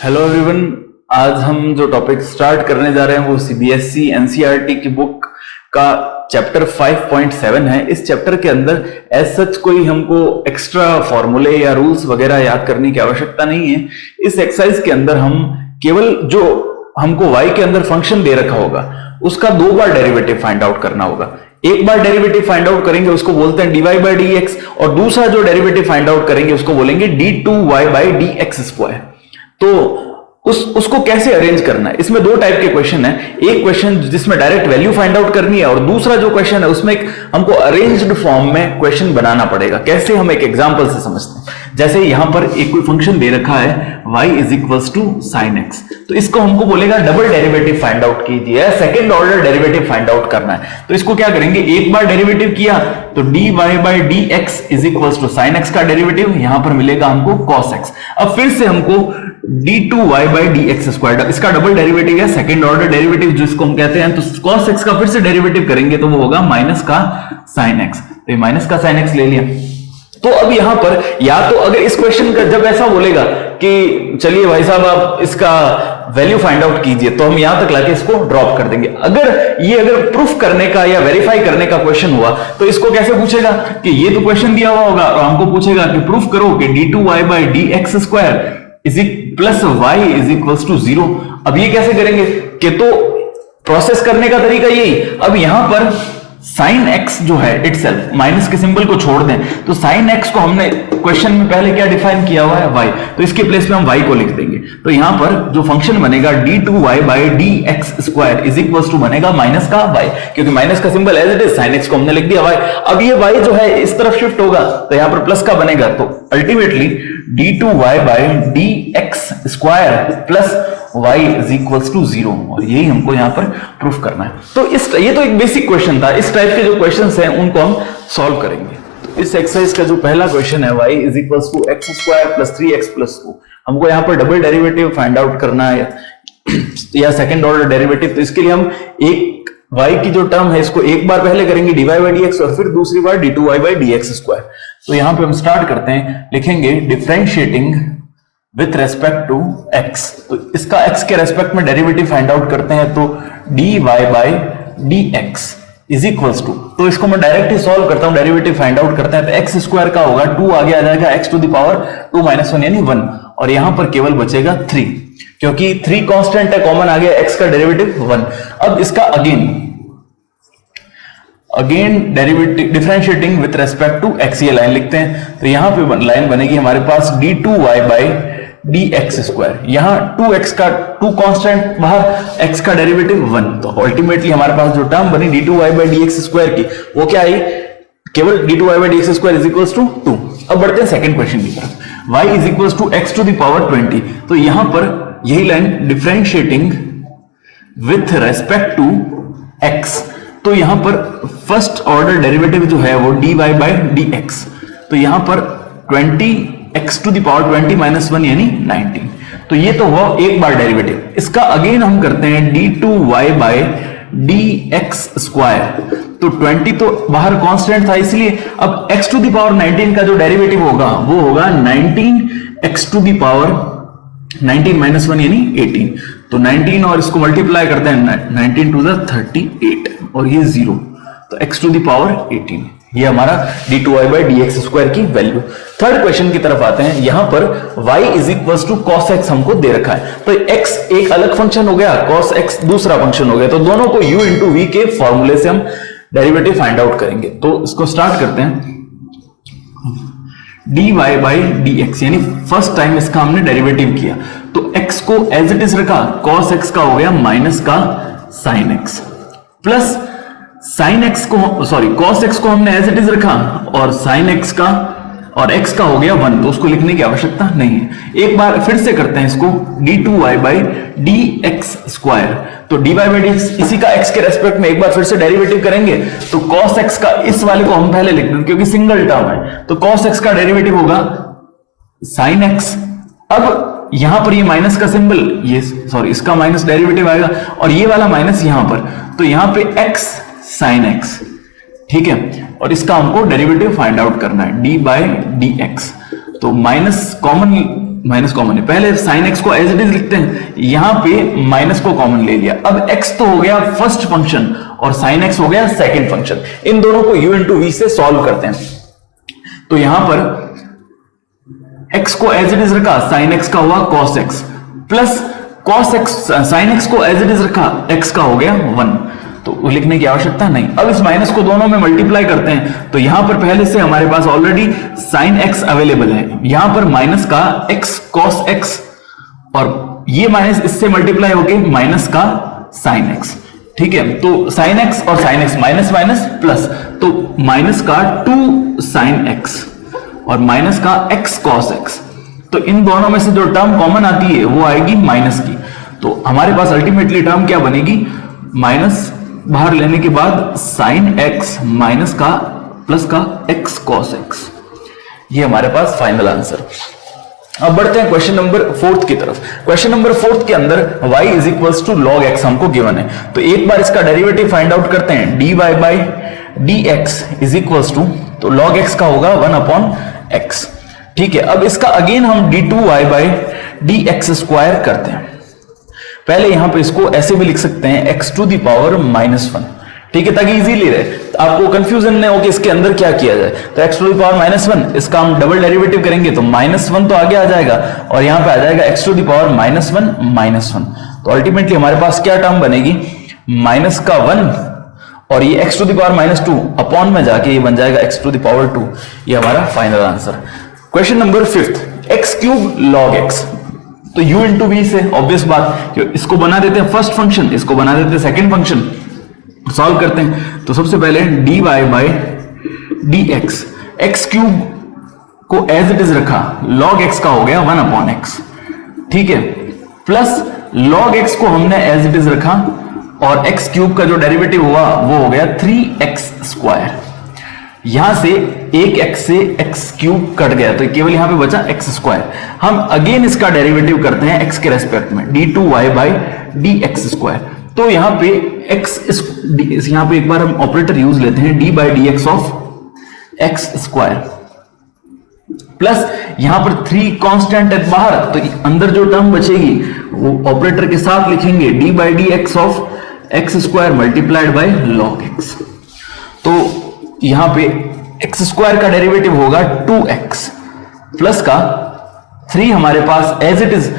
Hello everyone. आज हम जो टॉपिक स्टार्ट करने जा रहे हैं वो सीबीएसई एनसीईआरटी की बुक का चैप्टर 5.7 है। इस चैप्टर के अंदर एज सच कोई हमको एक्स्ट्रा फॉर्मूले या रूल्स वगैरह याद करने की आवश्यकता नहीं है। इस एक्सरसाइज के अंदर हम केवल जो हमको y के अंदर फंक्शन दे रखा होगा उसका 2 बार डेरिवेटिव फाइंड आउट करना होगा। एक बार डेरिवेटिव फाइंड आउट करेंगे उसको बोलते हैं dy बाई डी एक्स, और दूसरा जो डेरिवेटिव फाइंड आउट करेंगे उसको बोलेंगे d2y by D x square. तो उसको कैसे अरेंज करना है, इसमें 2 टाइप के क्वेश्चन है। एक क्वेश्चन जिसमें डायरेक्ट वैल्यू फाइंड आउट करनी है, और दूसरा जो क्वेश्चन है उसमें एक हमको अरेंज्ड फॉर्म में क्वेश्चन बनाना पड़ेगा। कैसे, हम एक एग्जांपल से समझते हैं। जैसे यहां पर एक कोई फंक्शन दे रखा है y is equals to sine x, तो इसको हमको बोलेगा डबल डेरिवेटिव फाइंड आउट कीजिए, second order derivative find out करना है। तो इसको क्या करेंगे, एक बार डेरिवेटिव किया तो dy by D x is equals to sine x का डेरिवेटिव, यहां पर मिलेगा हमको cos x। अब फिर से हमको d2y by D x square, इसका डबल डेरिवेटिव है सेकंड ऑर्डर डेरिवेटिव जिसको हम कहते हैं। तो cos x का फिर से डेरिवेटिव करेंगे तो वो होगा माइनस का साइन x, तो माइनस का साइन x ले लिया। तो अब यहां पर या तो अगर इस क्वेश्चन का जब ऐसा बोलेगा कि चलिए भाई साहब आप इसका वैल्यू फाइंड आउट कीजिए, तो हम यहां तक लाके इसको ड्रॉप कर देंगे। अगर प्रूफ करने का या वेरीफाई करने का क्वेश्चन हुआ तो इसको कैसे पूछेगा कि ये तो क्वेश्चन दिया हुआ होगा और हमको पूछेगा कि प्रूफ करो कि d2y by D x square plus y is equals to 0। अब ये कैसे करेंगे कि तो प्रोसेस करने का तरीका यही। अब यहां पर साइन एक्स जो है इटसेल्फ, माइनस के सिंबल को छोड़ दें, तो साइन एक्स को हमने क्वेश्चन में पहले क्या डिफाइन किया हुआ है, y, तो इसके प्लेस में हम y को लिख देंगे। तो यहां पर जो फंक्शन बनेगा d2y by D x square is equals to बनेगा माइनस का y, क्योंकि माइनस का symbol as it is, sine x को हमने लिख दिया y। अब ये y जो है इस तरफ शिफ्ट होगा तो यहां पर प्लस का बनेगा, तो ultimately d2y by D x square plus y is equals to 0, और यही हमको यहां पर प्रूफ करना है। तो ये तो एक बेसिक क्वेश्चन था। इस टाइप के जो क्वेश्चंस हैं उनको हम सॉल्व करेंगे। तो इस एक्सरसाइज का जो पहला क्वेश्चन है y is equals to x square plus 3x plus 2, हमको यहां पर डबल डेरिवेटिव फाइंड आउट करना है या सेकंड ऑर्डर डेरिवेटिव। तो इसके लिए हम एक y की जो टर्म है इसको एक बार पहले करेंगे dy बाई डी एक्स और फिर दूसरी बार d2y by D x square. तो यहां पे हम स्टार्ट करते हैं, लिखेंगे differentiating with respect to x। तो इसका x के रेस्पेक्ट में डेरिवेटिव फाइंड आउट करते हैं, तो dy by D x is equals to, तो इसको मैं डायरेक्ट ही सॉल्व करता हूं, डेरिवेटिव फाइंड आउट करते हैं। तो एक्स स्क्वायर का होगा 2 आगे आ जाएगा x to the power 2 minus 1 यानी 1, और यहां पर केवल बचेगा 3, क्योंकि 3 कांस्टेंट है, कॉमन आ गया, x का डेरिवेटिव 1। अब इसका again derivative differentiating with respect to x, ये लाइन लिखते हैं। तो यहां पे लाइन बनेगी हमारे पास d2y by D x square, यहां 2x का 2 कांस्टेंट बाहर, x का डेरिवेटिव 1, तो अल्टीमेटली हमारे पास जो टर्म बनी d2y by D x square की वो क्या आई, केवल d2y by D x square is equals to 2। अब बढ़ते हैं सेकंड क्वेश्चन की तरफ, y is equals to x to the power 20। तो यहां पर यही लाइन differentiating with respect to x, तो यहां पर फर्स्ट ऑर्डर डेरिवेटिव जो है वो dy बाई डी एक्स, तो यहां पर 20x to the power 20 minus 1 यानी 19। तो ये तो हुआ एक बार डेरिवेटिव। इसका अगेन हम करते हैं d2y by D x square, तो 20 तो बाहर कांस्टेंट था इसलिए अब x टू द पावर 19 का जो डेरिवेटिव होगा वो होगा 19x to the power 19 minus 1 यानी 18। तो 19 और इसको मल्टीप्लाई करते हैं 19 टू द 38 और ये 0, तो x टू द पावर 18, ये हमारा d2y by D x square की वैल्यू। थर्ड क्वेश्चन की तरफ आते हैं। यहां पर y is equals to cos x हमको दे रखा है, तो x एक अलग फंक्शन हो गया, cos x दूसरा फंक्शन हो गया, तो दोनों को u इंटू वी के फॉर्मूले से हम डेरिवेटिव फाइंड आउट करेंगे। तो इसको स्टार्ट करते हैं, dy बाई डी एक्स, यानी फर्स्ट टाइम इसका हमने डेरिवेटिव किया तो x को एज इट इज रखा, cos x का हो गया माइनस का sin x, plus sin x को सॉरी cos x को हमने एज इट इज रखा और sin x का और x का हो गया 1, तो उसको लिखने की आवश्यकता नहीं है। एक बार फिर से करते हैं इसको, d2y by D x square, तो dy बाई डी एक्स इसी का x के रेस्पेक्ट में एक बार फिर से डेरिवेटिव करेंगे, तो cos x का इस वाले को हम पहले लिख देंगे क्योंकि सिंगल टर्म है, तो cos x का डेरिवेटिव होगा sin x। अब यहां पर ये माइनस का सिंबल, ये सॉरी इसका माइनस डेरिवेटिव आएगा और ये वाला माइनस यहां पर, तो यहां पे x sin x, ठीक है, और इसका हमको डेरिवेटिव फाइंड आउट करना है डी बाई डी एक्स। तो माइनस कॉमन माइनस कॉमन है, पहले साइन एक्स को एज इट इज लिखते हैं, यहां पे माइनस को कॉमन ले लिया। अब एक्स तो हो गया फर्स्ट फंक्शन और साइन एक्स हो गया सेकंड फंक्शन, इन दोनों को u इंटू वी से सॉल्व करते हैं। तो यहां पर x को एज इट इज रखा, साइन एक्स का हुआ cos x plus cos x, sign x को एज इट इज रखा, x का हो गया 1, तो लिखने की आवश्यकता नहीं। अब इस माइनस को दोनों में मल्टीप्लाई करते हैं, तो यहां पर पहले से हमारे पास ऑलरेडी साइन x अवेलेबल है, यहां पर माइनस का x cos x और ये माइनस इससे मल्टीप्लाई होके माइनस का साइन x, ठीक है। तो साइन x और sine x minus minus plus, तो माइनस का 2 साइन x और माइनस का x cos x, तो इन दोनों में से जो टर्म कॉमन आती है वो आएगी माइनस की। तो हमारे पास अल्टीमेटली टर्म क्या बनेगी, माइनस बाहर लेने के बाद साइन x माइनस का प्लस का x cos x, ये हमारे पास फाइनल आंसर। अब बढ़ते हैं क्वेश्चन नंबर 4 की तरफ। क्वेश्चन नंबर 4 के अंदर y is equals to log x हमको गिवन है, तो एक बार इसका डेरिवेटिव फाइंड आउट करते हैं। dy by dx is equals to, तो log x का होगा 1 अपॉन x, ठीक है। अब इसका अगेन हम d2y बाई dx स्क्वायर करते हैं। पहले यहां पे इसको ऐसे भी लिख सकते हैं x टू द पावर -1, ठीक है, ताकि इजीली रहे, आपको कंफ्यूजन नहीं हो कि इसके अंदर क्या किया जाए। तो x टू द पावर -1, इसका हम डबल डेरिवेटिव करेंगे तो -1 तो आगे आ जाएगा और यहां पे आ जाएगा x टू द पावर -1, तो अल्टीमेटली हमारे पास क्या टर्म बनेगी, माइनस का 1 और ये x to the power -2 upon में जाके ये बन जाएगा x टू द पावर 2, ये हमारा final answer. Question number 5, x cube log x, तो u इंटू वी से ऑब्वियस बात, इसको बना देते हैं फर्स्ट फंक्शन, इसको बना देते हैं सेकंड फंक्शन, सॉल्व करते हैं। तो सबसे पहले dy by dx, x cube को एज इट इज रखा, log x का हो गया 1 अपॉन x, ठीक है, प्लस log x को हमने एज इट इज रखा और x क्यूब का जो डेरिवेटिव हुआ वो हो गया 3x स्क्वायर। यहां से एक x से x क्यूब कट गया तो केवल यहां पे बचा x स्क्वायर। हम अगेन इसका डेरिवेटिव करते हैं x के रेस्पेक्ट में, d2y बाई dx स्क्वायर। तो यहां पे यहां पे एक बार हम ऑपरेटर यूज लेते हैं, d by dx of x square plus यहां पर 3 कांस्टेंट है बाहर, तो अंदर जो टर्म बचेगी वो ऑपरेटर के साथ लिखेंगे d by dx of x square multiplied by log x। तो यहां पे x स्क्वायर का डेरिवेटिव होगा 2x प्लस का 3 हमारे पास एज इट इज।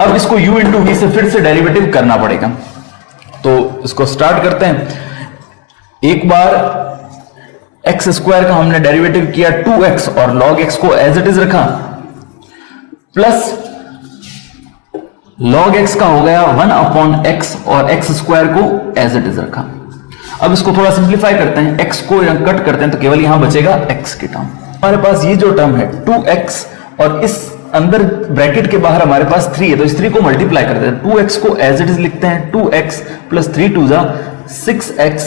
अब इसको u इंटू वी से फिर से डेरिवेटिव करना पड़ेगा, तो इसको स्टार्ट करते हैं। एक बार x स्क्वायर का हमने डेरिवेटिव किया 2x और log x को एज इट इज रखा, प्लस log x का हो गया 1 अपॉन x और x स्क्वायर को एज इट इज रखा। अब इसको थोड़ा सिंप्लीफाई करते हैं, x को कट करते हैं तो केवल यहां बचेगा x की टर्म। हमारे पास ये जो टर्म है 2x और इस अंदर ब्रैकेट के बाहर हमारे पास 3 है, तो इस 3 को मल्टीप्लाई करते हैं। 2x को एज इट इज लिखते हैं, 2x प्लस 3 2 जा 6x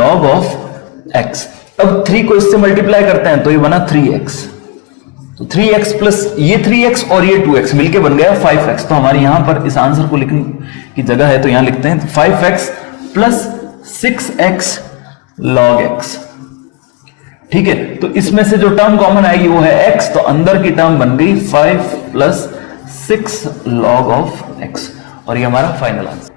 log ऑफ x। अब 3 को इससे मल्टीप्लाई करते हैं तो ये बना 3x, तो 3x प्लस ये 3x और ये 2x मिलके बन गया 5x। तो हमारे यहां पर इस आंसर को लिखने की जगह है तो यहां लिखते हैं 5x plus 6x log x, ठीक है। तो इसमें से जो टर्म कॉमन आएगी वो है x, तो अंदर की टर्म बन गई 5 प्लस 6 log ऑफ x, और ये हमारा फाइनल आंसर।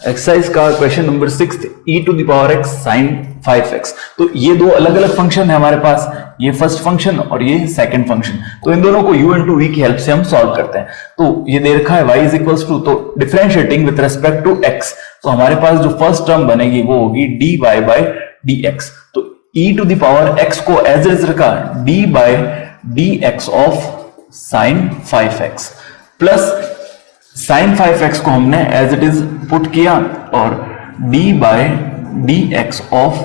एक्सरसाइज का question number 6, e to the power x sin 5x। तो ये दो अलग अलग फंक्शन है हमारे पास, ये फर्स्ट फंक्शन और ये सेकंड फंक्शन, तो इन दोनों को u इंटू वी की हेल्प से हम सॉल्व करते हैं। तो ये दे रखा है y इज इक्वल्स टू, तो differentiating with respect to x, तो हमारे पास जो फर्स्ट टर्म बनेगी वो होगी dy बाई dx। तो e to the power x को एज इज रखा, d by dx of sin 5x plus sin 5x को हमने एज इट इज पुट किया और d by dx of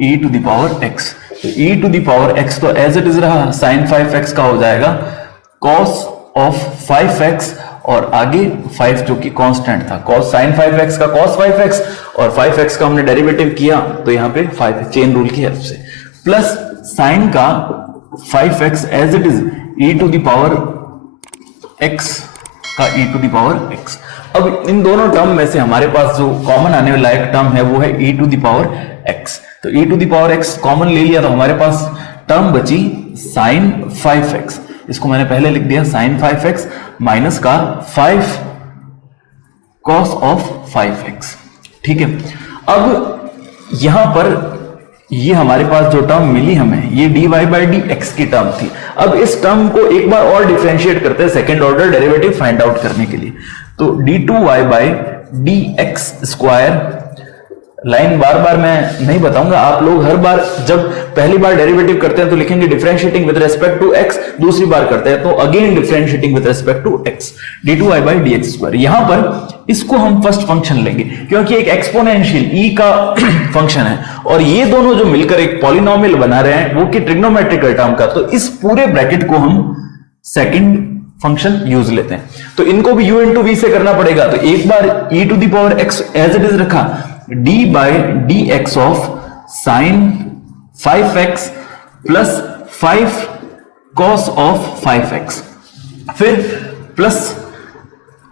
e to the power x। तो e to the power x तो as it is रहा, sin 5x का हो जाएगा cos ऑफ 5x और आगे 5 जो कि कांस्टेंट था, cos sin 5x का cos 5x और 5x का हमने डेरिवेटिव किया तो यहाँ पे 5 चेन रूल की हेल्प से, प्लस sin का 5x as it is e to the power x का e to the power x। अब इन दोनों टर्म में से हमारे पास जो कॉमन आने वाला एक टर्म है वो है e to the power x। तो e to the power x common ले लिया तो हमारे पास टर्म बची sin 5x इसको मैंने पहले लिख दिया sin 5x माइनस का 5 cos ऑफ 5x। ठीक है, अब यहां पर ये हमारे पास जो टर्म मिली हमें, ये dy बाई डी एक्स की टर्म थी। अब इस टर्म को एक बार और डिफरेंशिएट करते हैं second order derivative find out करने के लिए। तो d2y by D x square, line बार बार मैं नहीं बताऊंगा, आप लोग हर बार जब पहली बार डेरिवेटिव करते हैं तो लिखेंगे differentiating with respect to x, दूसरी बार करते हैं तो again differentiating with respect to x, d2y by D x square. यहां पर इसको हम फर्स्ट फंक्शन लेंगे क्योंकि एक एक्सपोनेंशियल e का फंक्शन है और ये दोनों जो मिलकर एक पॉलिनोमियल बना रहे हैं वो कि ट्रिग्नोमेट्रिकल टर्म का, तो इस पूरे ब्रैकेट को हम सेकंड फंक्शन यूज लेते हैं। तो इनको भी u इंटू वी से करना पड़ेगा। तो एक बार e to the power x as it is रखा, d by D x of sine 5x plus 5 cos of 5x, फिर प्लस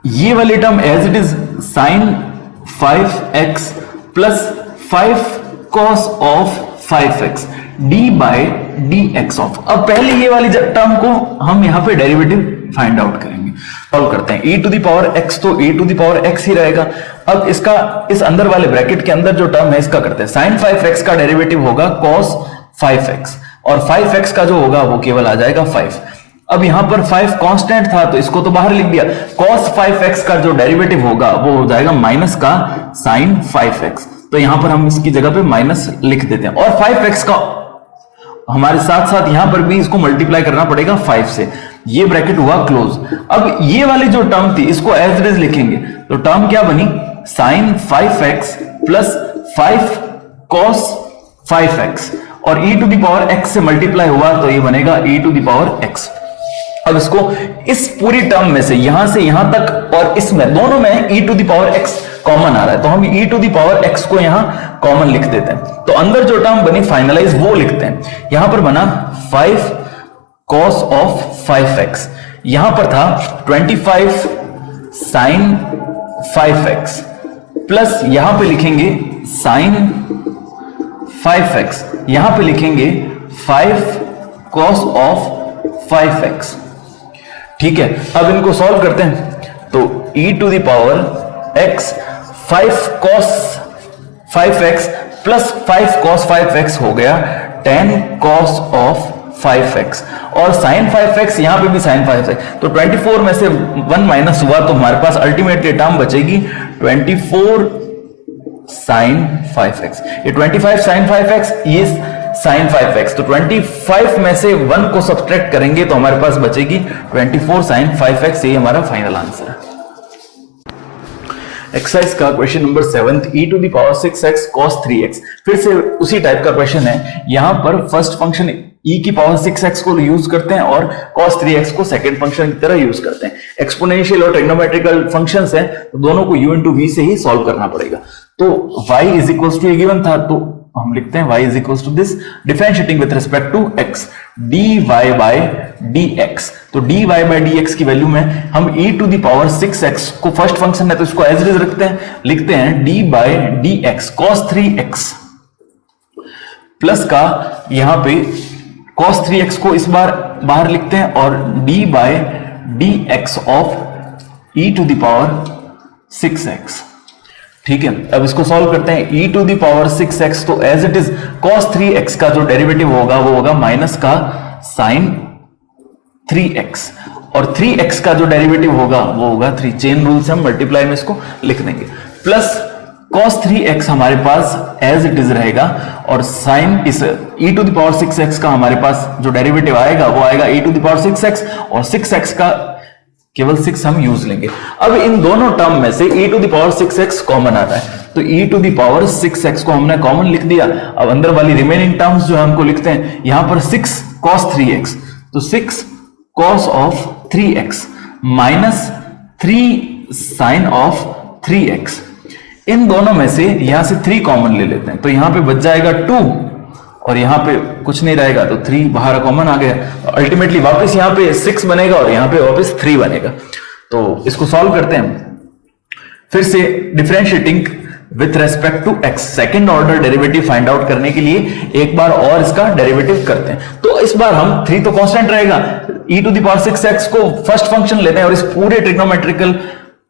ये वाली term as it is sine 5x plus 5 cos of 5x d by D x of. अब पहले ये वाली term को हम यहां पे डेरिवेटिव फाइंड आउट करेंगे, सॉल्व करते हैं। e to the power x तो e to the power x ही रहेगा। अब इसका इस अंदर वाले ब्रैकेट के अंदर जो टर्म है इसका करते हैं, sin 5x का डेरिवेटिव होगा cos 5x और 5x का जो होगा वो केवल आ जाएगा 5। अब यहां पर 5 कांस्टेंट था तो इसको तो बाहर लिख दिया, cos 5x का जो डेरिवेटिव होगा वो हो जाएगा माइनस का sin 5x, तो यहां पर हम इसकी जगह पे माइनस लिख देते हैं और 5x का हमारे साथ साथ यहां पर भी इसको मल्टीप्लाई करना पड़ेगा 5 से, ये ब्रैकेट हुआ क्लोज। अब ये वाली जो टर्म थी इसको एज इट इज लिखेंगे, तो टर्म क्या बनी, sin 5x plus 5 cos 5x और e to the power x से मल्टीप्लाई हुआ तो ये बनेगा e to the power x। अब इसको इस पूरी टर्म में से यहां तक और इसमें दोनों में e to the power x common आ रहा है तो हम e to the power x को यहां कॉमन लिख देते हैं। तो अंदर जो टर्म बनी फाइनलाइज वो लिखते हैं। यहां पर बना 5 cos ऑफ 5x, यहां पर था 25 sin 5x प्लस यहां पे लिखेंगे sin 5x, यहां पे लिखेंगे 5 cos ऑफ 5x। ठीक है, अब इनको सॉल्व करते हैं तो e to the power x 5 cos 5x plus 5 cos 5x हो गया 10 cos ऑफ 5x और sin 5x यहां पे भी sin 5x, तो 24 में से 1 माइनस हुआ तो हमारे पास अल्टीमेटली टर्म बचेगी 24 sin 5x। ये 25 sin 5x, ये sin 5x, तो 25 में से 1 को सब्ट्रैक्ट करेंगे तो हमारे पास बचेगी 24 sin 5x। ये हमारा फाइनल आंसर है। एक्सरसाइज का question number 7, e to the power 6x cos 3x। फिर से उसी टाइप का क्वेश्चन है, यहां पर फर्स्ट फंक्शन e की पावर 6x को यूज करते हैं और cos 3x को सेकंड फंक्शन की तरह यूज करते हैं। एक्सपोनेंशियल और ट्रिग्नोमेट्रिकल फंक्शंस हैं तो दोनों को u इंटू वी से ही सॉल्व करना पड़ेगा। तो y is equal to given था तो हम लिखते हैं y is equal to this, differentiating with respect to x, dy by dx। तो dy बाई dx की वैल्यू में हम e to the power 6x को फर्स्ट फंक्शन है तो इसको एज इट इज रखते हैं, लिखते हैं d by dx cos 3x plus का यहां पे cos 3x को इस बार बाहर लिखते हैं और d by dx of e to the power 6x। ठीक है, अब इसको सॉल्व करते हैं, e to the power 6x तो as it is cos 3x का जो डेरिवेटिव होगा वो होगा माइनस का sin 3x और 3x का जो डेरिवेटिव होगा वो होगा 3, चेन रूल से हम मल्टीप्लाई में इसको लिख देंगे, प्लस cos 3x हमारे पास एज इट इज रहेगा और sin इस e to the power 6x का हमारे पास जो डेरिवेटिव आएगा वो आएगा e to the power 6x और 6x का केवल 6 हम यूज लेंगे। अब इन दोनों टर्म में से e to the power 6x common आता है तो e to the power 6x को हमने कॉमन लिख दिया। अब अंदर वाली रिमेनिंग टर्म्स जो हमको लिखते हैं, यहां पर 6 cos 3x तो 6 cos of 3x minus 3 sin of 3x। इन दोनों में से यहां से 3 कॉमन ले लेते हैं तो यहां पे बच जाएगा 2 और यहां पे कुछ नहीं रहेगा तो 3 बाहर कॉमन आ गया। अल्टीमेटली वापस यहां पे 6 बनेगा और यहां पे वापस 3 बनेगा। तो इसको सॉल्व करते हैं, फिर से differentiating with respect to x, second order derivative find out करने के लिए एक बार और इसका डेरिवेटिव करते हैं। तो इस बार हम 3 तो कांस्टेंट रहेगा, e⁻⁶x को फर्स्ट फंक्शन लेते हैं और इस पूरे ट्रिग्नोमेट्रिकल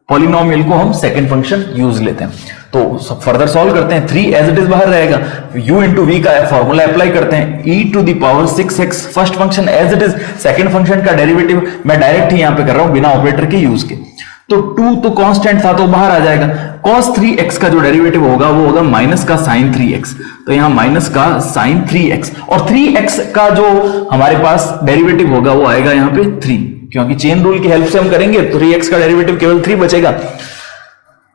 पॉलिनोमियल को हम सेकंड फंक्शन यूज लेते हैं। तो फर्दर सॉल्व करते हैं, 3 एज इट इज बाहर रहेगा, u इंटू वी का फॉर्मूला अप्लाई करते हैं, e⁻⁶x first function as it is, second function का डेरिवेटिव मैं डायरेक्ट ही यहां पे कर रहा हूं बिना ऑपरेटर के यूज के। तो 2 तो कांस्टेंट था तो बाहर आ जाएगा, cos 3x का जो डेरिवेटिव होगा वो होगा माइनस का sin 3x, तो यहां माइनस का sin 3x और 3x का जो हमारे पास डेरिवेटिव होगा वो आएगा यहां पे 3, क्योंकि चेन रूल की हेल्प से हम करेंगे तो 3x का डेरिवेटिव केवल 3 बचेगा।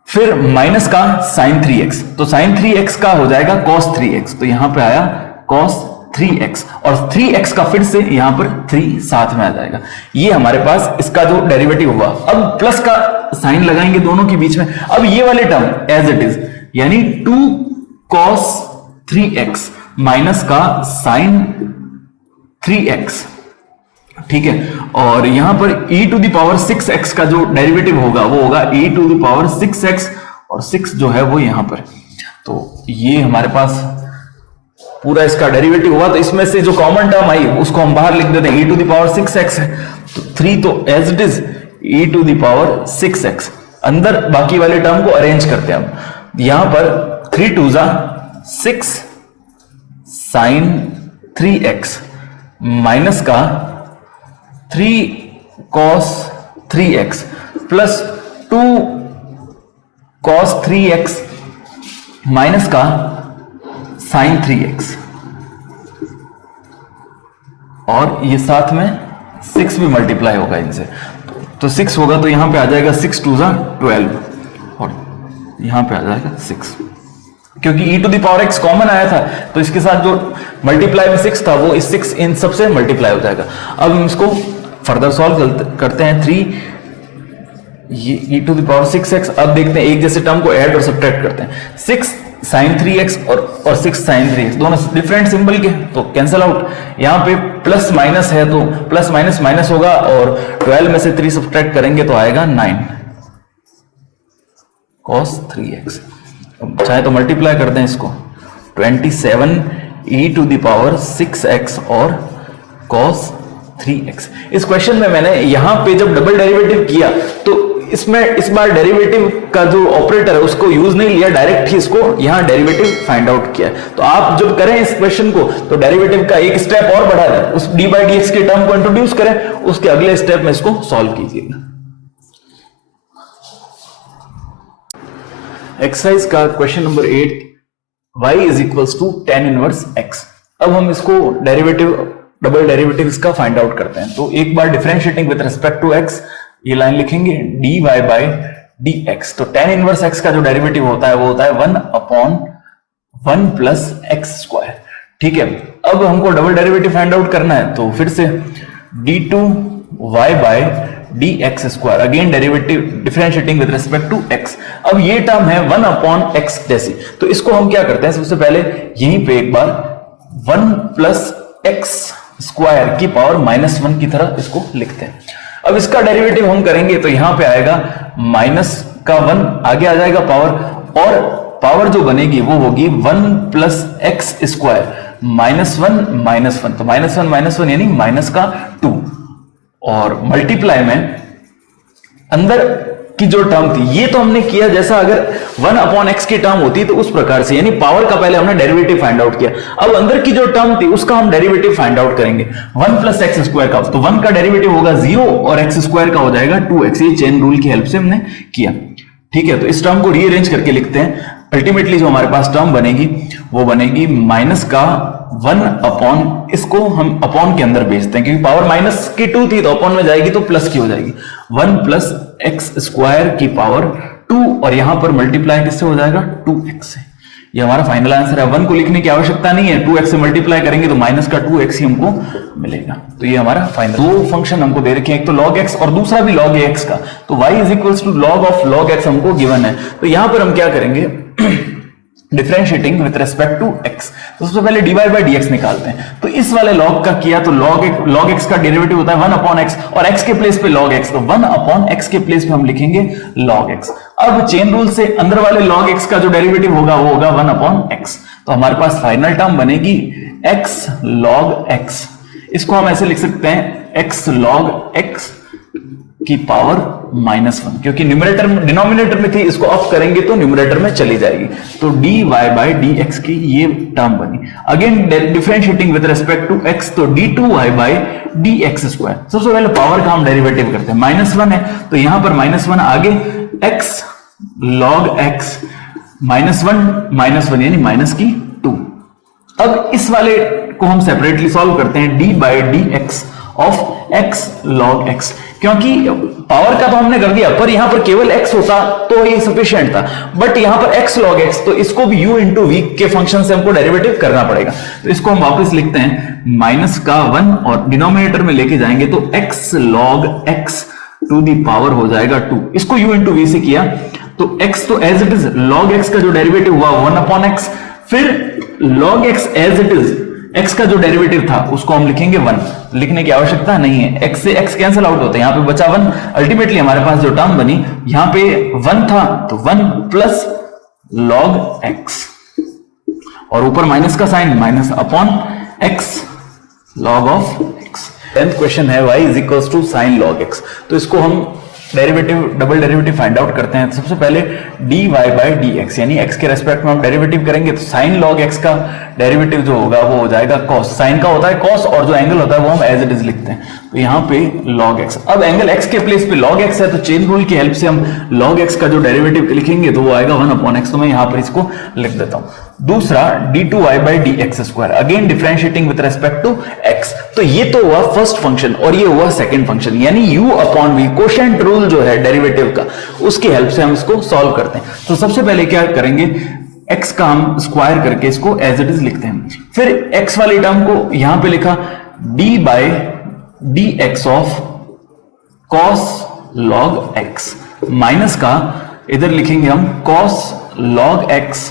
फिर माइनस का sin 3x, तो sin 3x का हो जाएगा cos 3x, तो यहां पे आया cos 3x और 3x का फिर से यहां पर 3 साथ में आ जाएगा। ये हमारे पास इसका जो डेरिवेटिव हुआ। अब प्लस का साइन लगाएंगे दोनों के बीच में, अब ये वाले टर्म एज इट इज, यानी 2 cos 3x माइनस का sin 3x, ठीक है, और यहां पर e⁻⁶x का जो डेरिवेटिव होगा वो होगा e⁻⁶x और 6 जो है वो यहां पर, तो ये हमारे पास पूरा इसका डेरिवेटिव हुआ। तो इसमें से जो कॉमन टर्म आई उसको हम बाहर लिख देते हैं, e⁻⁶x है, तो 3 तो एज इट इज e⁻⁶x, अंदर बाकी वाले टर्म को अरेंज करते हैं हम। यहां पर 3 2 6 sin 3x माइनस का 3 cos 3x plus 2 cos 3x minus का sin 3x, और ये साथ में 6 भी मल्टीप्लाई होगा इनसे, तो 6 होगा तो यहां पे आ जाएगा 6 2 12 और यहां पे आ जाएगा 6, क्योंकि e⁻x कॉमन आया था तो इसके साथ जो मल्टीप्लाई में 6 था वो इस 6 इन सबसे मल्टीप्लाई हो जाएगा। अब हम इसको फर्दर सॉल्व करते हैं, 3 ये e⁻⁶x, अब देखते हैं एक जैसे टर्म को ऐड और सब्ट्रैक्ट करते हैं, 6 sin 3x और 6 sin 3x दोनों डिफरेंट सिंबल के तो कैंसिल आउट, यहां पे प्लस माइनस है तो प्लस माइनस माइनस होगा और 12 में से 3 सब्ट्रैक्ट करेंगे तो आएगा 9 cos 3x। चाहे तो मल्टीप्लाई करते हैं इसको, 27 e⁻⁶x और cos 3x। इस क्वेश्चन में मैंने यहां पे जब डबल डेरिवेटिव किया तो इसमें इस बार डेरिवेटिव का जो ऑपरेटर है उसको यूज नहीं लिया, डायरेक्ट ही इसको यहां डेरिवेटिव फाइंड आउट किया। तो आप जब करें इस क्वेश्चन को तो डेरिवेटिव का एक स्टेप और बढ़ा दें, उस d/dx के टर्म को इंट्रोड्यूस करें, उसके अगले स्टेप में इसको सॉल्व कीजिएगा। एक्सरसाइज का question number 8, y = tan 1x। अब हम इसको डेरिवेटिव डबल डेरिवेटिव इसका फाइंड आउट करते हैं। तो एक बार differentiating with respect to x ये लाइन लिखेंगे dy/dx। तो tan 1x का जो डेरिवेटिव होता है वो होता है 1/1 + x²। ठीक है, अब हमको डबल डेरिवेटिव फाइंड आउट करना है तो फिर से d2y/dx², again derivative differentiating with respect to x। अब ये टर्म है 1/x जैसी, तो इसको हम क्या करते हैं, सबसे पहले यहीं पे एक बार 1 + x² की पावर -1 की तरह इसको लिखते हैं। अब इसका डेरिवेटिव हम करेंगे तो यहां पे आएगा माइनस का 1 आगे आ जाएगा पावर, और पावर जो बनेगी वो होगी 1 + x² -1 तो -1 यानी माइनस का 2, और मल्टीप्लाई में अंदर की जो टर्म थी ये तो हमने किया जैसा अगर 1/x की टर्म होती तो उस प्रकार से, यानी पावर का पहले हमने डेरिवेटिव फाइंड आउट किया। अब अंदर की जो टर्म थी उसका हम डेरिवेटिव फाइंड आउट करेंगे 1 + x² का, तो 1 का डेरिवेटिव होगा 0 और x² का हो जाएगा 2x। ये चेन रूल की हेल्प से हमने किया। ठीक है, तो इस टर्म को रीअरेंज करके लिखते हैं। अल्टीमेटली जो हमारे पास टर्म बनेगी वो बनेगी माइनस का 1/, इसको हम अपॉन के अंदर भेजते हैं क्योंकि पावर -2 थी तो अपॉन में जाएगी तो प्लस की हो जाएगी, 1 + x² की पावर 2, और यहां पर मल्टीप्लाई किससे हो जाएगा 2x से। ये हमारा फाइनल आंसर है। 1 को लिखने की आवश्यकता नहीं है, 2x से मल्टीप्लाई करेंगे तो माइनस का 2x ही हमको मिलेगा। तो ये हमारा फाइनल। दो फंक्शन हमको दे रखे हैं, एक तो log x और दूसरा भी log x का। तो y = log of log x हमको गिवन है। तो यहां पर हम क्या करेंगे, differentiating with respect to x। तो सबसे पहले dy बाई dx निकालते हैं। तो इस वाले log का किया तो log x का डेरिवेटिव होता है 1 अपॉन x, और x के प्लेस पे log x, तो 1 अपॉन x के प्लेस पे हम लिखेंगे log x। अब चेन रूल से अंदर वाले log x का जो डेरिवेटिव होगा वो होगा 1 अपॉन x। तो हमारे पास फाइनल टर्म बनेगी x log x। इसको हम ऐसे लिख सकते हैं x log x की पावर -1, क्योंकि न्यूमरेटर डिनोमिनेटर में थी, इसको ऑफ करेंगे तो न्यूमरेटर में चली जाएगी। तो dy बाई dx की ये टर्म बनी। Again differentiating with respect to x, तो d2y बाई dx स्क्वायर। सबसे पहले पावर का हम डेरिवेटिव करते हैं, -1 है तो यहां पर -1 आगे x log x -1 यानी -2। अब इस वाले को हम सेपरेटली सॉल्व करते हैं, d by dx of x log x, क्योंकि पावर का तो हमने कर दिया, पर यहां पर केवल x होता तो ये सफिशिएंट था, बट यहां पर x log x, तो इसको भी u इंटू v के फंक्शन से हमको डेरिवेटिव करना पड़ेगा। तो इसको हम वापस लिखते हैं माइनस का 1 और डिनोमिनेटर में लेके जाएंगे तो x log x to the power हो जाएगा 2। इसको u इंटू v से किया तो x तो as it is log x का जो डेरिवेटिव हुआ 1 अपॉन x, फिर log x as it is x का जो डेरिवेटिव था उसको हम लिखेंगे 1, लिखने की आवश्यकता नहीं है, x से x कैंसिल आउट होता है, यहां पे बचा 1। अल्टीमेटली हमारे पास जो टर्म बनी यहां पे 1 था तो 1 प्लस log x, और ऊपर माइनस का sign minus upon x log of x। 10th question है y is equals to sine log x। तो इसको हम derivative double derivative find out करते हैं। सबसे पहले dy बाई dx, यानी x के रेस्पेक्ट में हम डेरिवेटिव करेंगे तो साइन log x का डेरिवेटिव जो होगा वो हो जाएगा cos। साइन का होता है cos और जो एंगल होता है वो हम एज इट इज लिखते हैं, तो यहाँ पे log x। अब एंगल x के प्लेस पे log x है तो चेन रूल की हेल्प से हम log x का जो डेरिवेटिव लिखेंगे तो वो आएगा 1 अपॉन x। तो मैं यहाँ पर इसको लिख देता हूँ। दूसरा d2y by dx square, again differentiating with respect to x। तो ये तो हुआ फर्स्ट फंक्शन और ये हुआ सेकंड फंक्शन, यानी u upon v quotient rule जो है डेरिवेटिव का, उसकी हेल्प से हम इसको सॉल्व करते हैं। तो सबसे पहले क्या करेंगे, x का हम स्क्वायर करके इसको एज इट इज लिखते हैं। फिर x वाली टर्म को यहां पे लिखा d by dx of cos log x, minus का इधर लिखेंगे हम cos log x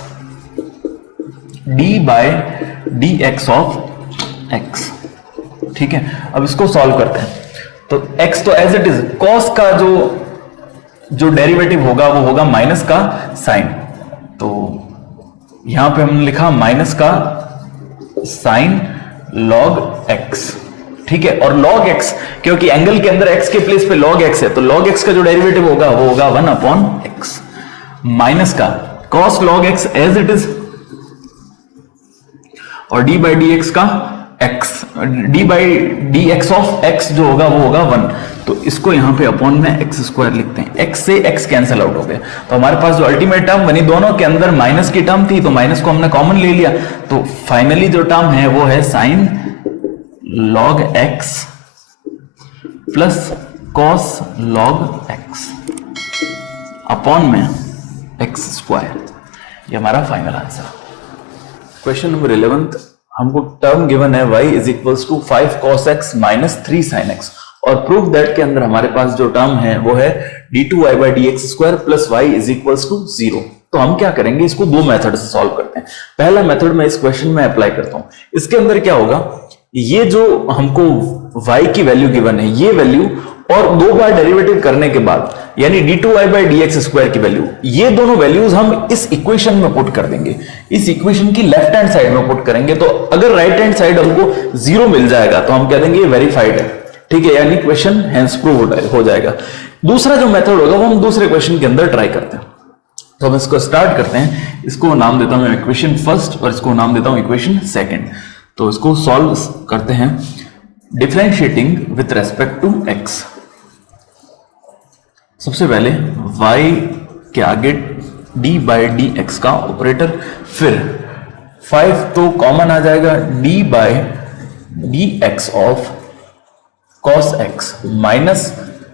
d by dx of x। ठीक है, अब इसको सॉल्व करते हैं। तो x तो एज इट इज cos का जो डेरिवेटिव होगा वो होगा माइनस का साइन, तो यहां पे हमने लिखा माइनस का साइन log x। ठीक है, और log x क्योंकि एंगल के अंदर x के प्लेस पे log x है तो log x का जो डेरिवेटिव होगा वो होगा 1 अपॉन x, माइनस का cos log x as it is, और d बाई dx का x, d by dx of x जो होगा वो होगा 1। तो इसको यहां पे अपॉन में x स्क्वायर लिखते हैं, x से x कैंसिल आउट हो गया। तो हमारे पास जो अल्टीमेट टर्म बनी, दोनों के अंदर माइनस की टर्म थी तो माइनस को हमने कॉमन ले लिया, तो फाइनली जो टर्म है वो है sine log x plus cos log x upon में x स्क्वायर। ये हमारा फाइनल आंसर। क्वेश्चन नंबर 11, हमको टर्म गिवन है y is equals to 5 cos x minus 3 sin x, और प्रूफ दैट के अंदर हमारे पास जो टर्म है वो है d2y by dx square plus y is equals to 0। तो हम क्या करेंगे, इसको दो मेथड से सॉल्व करते हैं। पहला मेथड मैं इस क्वेश्चन में अप्लाई करता हूं। इसके अंदर क्या होगा, ये जो हमको y की वैल्यू गिवन है ये वैल्यू और दो बार डेरिवेटिव करने के बाद यानी d2y बाई dx स्क्वायर की वैल्यू, ये दोनों वैल्यूज हम इस इक्वेशन में पुट कर देंगे। इस इक्वेशन की लेफ्ट हैंड साइड में पुट करेंगे तो अगर राइट हैंड साइड हमको 0 मिल जाएगा तो हम कह देंगे ये वेरीफाइड है। ठीक है, यानी क्वेश्चन हेंस प्रूव हो जाएगा। दूसरा जो मेथड होगा वो हम दूसरे क्वेश्चन के अंदर ट्राई करते हैं। तो हम इसको स्टार्ट करते हैं। इसको नाम देता हूं इक्वेशन फर्स्ट और इसको नाम देता हूं इक्वेशन सेकंड। तो इसको सॉल्व करते हैं differentiating with respect to x। सबसे पहले y के आगे d बाई dx का ऑपरेटर, फिर 5 तो कॉमन आ जाएगा, d by dx of cos x minus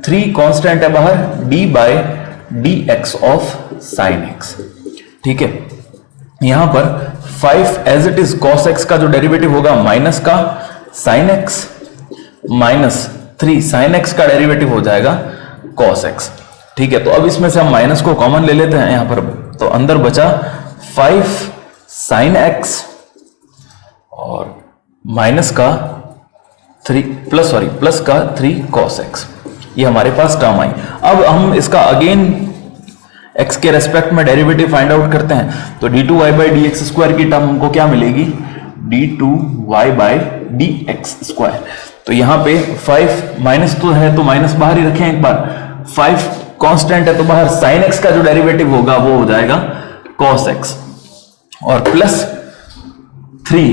3 constant है बाहर, d by dx of sin x। ठीक है, यहां पर 5 as it is cos x का जो डेरिवेटिव होगा माइनस का sin x minus 3 sin x का डेरिवेटिव हो जाएगा cos x। ठीक है, तो अब इसमें से हम माइनस को कॉमन ले लेते हैं यहां पर, तो अंदर बचा 5 साइन एक्स और माइनस का प्लस का 3 कॉस एक्स, ये हमारे पास टर्म आई। अब हम इसका अगेन x के रेस्पेक्ट में डेरिवेटिव फाइंड आउट करते हैं, तो d2y by D x square की टर्म हमको क्या मिलेगी, d2y by D x square. तो यहाँ पे 5 माइनस तो है तो माइनस बाहर ही रखें एक बार, 5 कांस्टेंट है तो बाहर साइन x का जो डेरिवेटिव होगा वो हो जाएगा cos x, और प्लस 3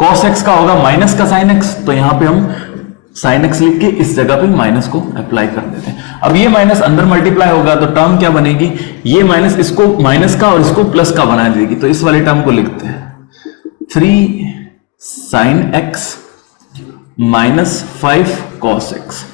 cos x का होगा माइनस का साइन x, तो यहाँ पे हम साइन एक्स लिख के इस जगह पे माइनस को अप्लाई कर देते हैं। अब ये माइनस अंदर मल्टीप्लाई होगा तो टर्म क्या बनेगी, ये माइनस इसको माइनस का और इसको प्लस का बना देगी, तो इस वाले टर्म को लिखते हैं 3 sine x minus 5 cos x.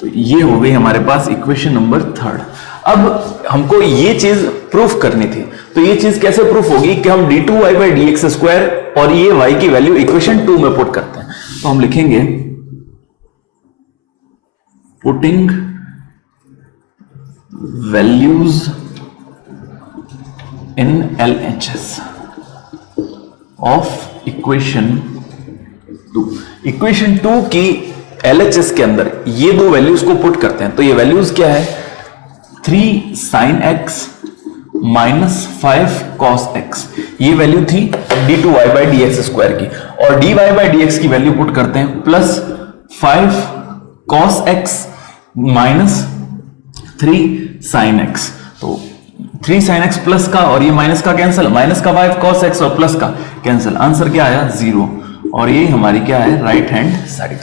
तो ये हो गई हमारे पास इक्वेशन नंबर 3। अब हमको ये चीज प्रूफ करनी थी, तो ये चीज कैसे प्रूफ होगी कि हम d2y by D x square और ये y की वैल्यू इक्वेशन 2 में पुट करते हैं। तो हम लिखेंगे putting values in LHS of equation 2। Equation 2 की LHS के अंदर ये दो वैल्यूज को पुट करते हैं, तो ये वैल्यूज क्या है, 3 sine x minus 5 cos x, ये वैल्यू थी d2y by D x square की, और dy बाई डी एक्स की वैल्यू पुट करते हैं plus 5 cos x minus 3 sign x. तो 3 साइन एक्स प्लस का और ये माइनस का कैंसिल, माइनस का 5 कॉस एक्स और प्लस का कैंसिल, आंसर क्या आया 0, और ये हमारी क्या है राइट हैंड साइड।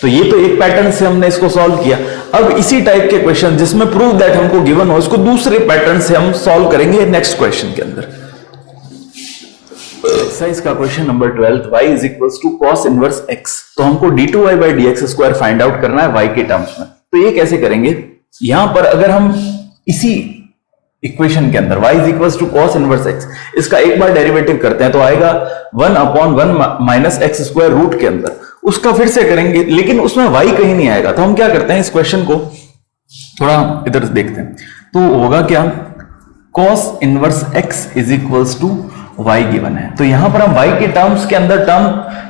तो ये तो एक पैटर्न से हमने इसको सॉल्व किया। अब इसी टाइप के क्वेश्चन जिसमें प्रूफ दैट हमको गिवन हो, इसको दूसरे पैटर्न से हम सॉल्व करेंगे नेक्स्ट क्वेश्चन के अंदर। एक्सरसाइज का question number 12, y is equals to cos inverse x। तो हमको d2y by D x square find out करना है y के टर्म्स में। तो ये कैसे करेंगे, यहां पर अगर हम इसी इक्वेशन के अंदर y is equals to cos inverse x, इसका एक बार डेरिवेटिव करते हैं तो आएगा 1/1 माइनस एक्स स्क्वायर रूट के अंदर, उसका फिर से करेंगे लेकिन उसमें y कहीं नहीं आएगा। तो हम क्या करते हैं, इस क्वेश्चन को थोड़ा इधर देखते हैं, तो होगा क्या, cos inverse x is equals to y given है। तो यहां पर हम y के टर्म्स के अंदर टर्म,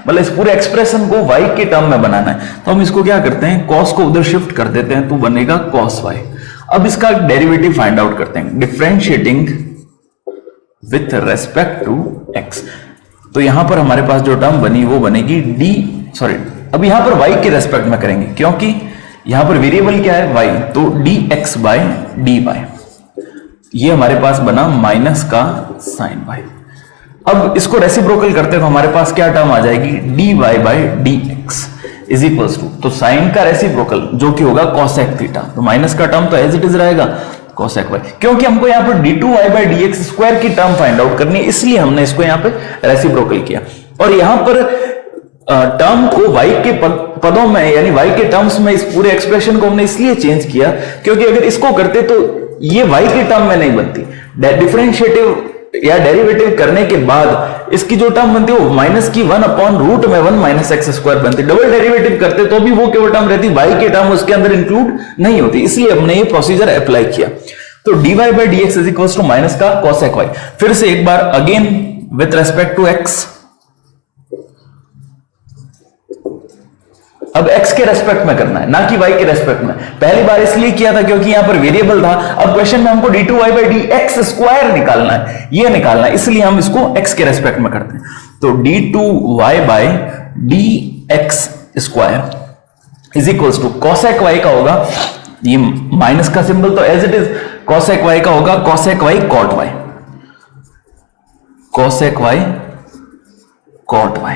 मतलब इस पूरे एक्सप्रेशन को y के टर्म में बनाना है, तो हम इसको क्या करते हैं, cos को उधर शिफ्ट कर देते हैं तो बनेगा cos y। अब इसका डेरिवेटिव फाइंड आउट करते हैं, differentiating with respect to x। तो यहां पर हमारे पास जो टर्म बनी वो बनेगी अब यहां पर y के रेस्पेक्ट में करेंगे क्योंकि यहां पर वेरिएबल क्या है y, तो dx बाय dy, ये हमारे पास बना माइनस का साइन y। अब इसको रेसिप्रोकल करते हैं तो हमारे पास क्या टर्म आ जाएगी, dy by D x is equals to, तो साइन का रेसिप्रोकल जो कि होगा कोसेक थीटा, तो माइनस का टर्म तो एज इट इज रहेगा कोसेक वाई, क्योंकि हमको यहाँ पर d2y by D x square की टर्म फाइंड आउट करनी है, इसलिए हमने इसको यहाँ पे रेसिप्रोकल किया। और यहाँ पर टर्म को y के पदों में यानी y के टर्म्स में इस पूरे एक्सप्रेशन को हमने इसलिए चेंज किया क्योंकि अगर इसको करते तो ये y के टर्म में नहीं बनती, डिफरेंशिएटिव या डेरिवेटिव करने के बाद इसकी जो टर्म बनती है वो माइनस की 1/√में 1 माइनस एक्स स्क्वायर बनती। डबल डेरिवेटिव करते तो भी वो केवल टर्म रहती, y के टर्म उसके अंदर इंक्लूड नहीं होती, इसलिए हमने ये प्रोसीजर अप्लाई किया। तो dy by D x is equal to minus का cosec y। फिर से एक बार again with respect to x, अब x के रेस्पेक्ट में करना है ना कि y के रेस्पेक्ट में। पहली बार इसलिए किया था क्योंकि यहां पर वेरिएबल था, अब क्वेश्चन में हमको d2y by D x square निकालना है, ये निकालना है, इसलिए हम इसको x के रेस्पेक्ट में करते हैं। तो d2y by D x square is equals to cosec y का होगा, ये माइनस का सिंबल तो as it is, cosec y का होगा cosec y cot y, cosec y cot y।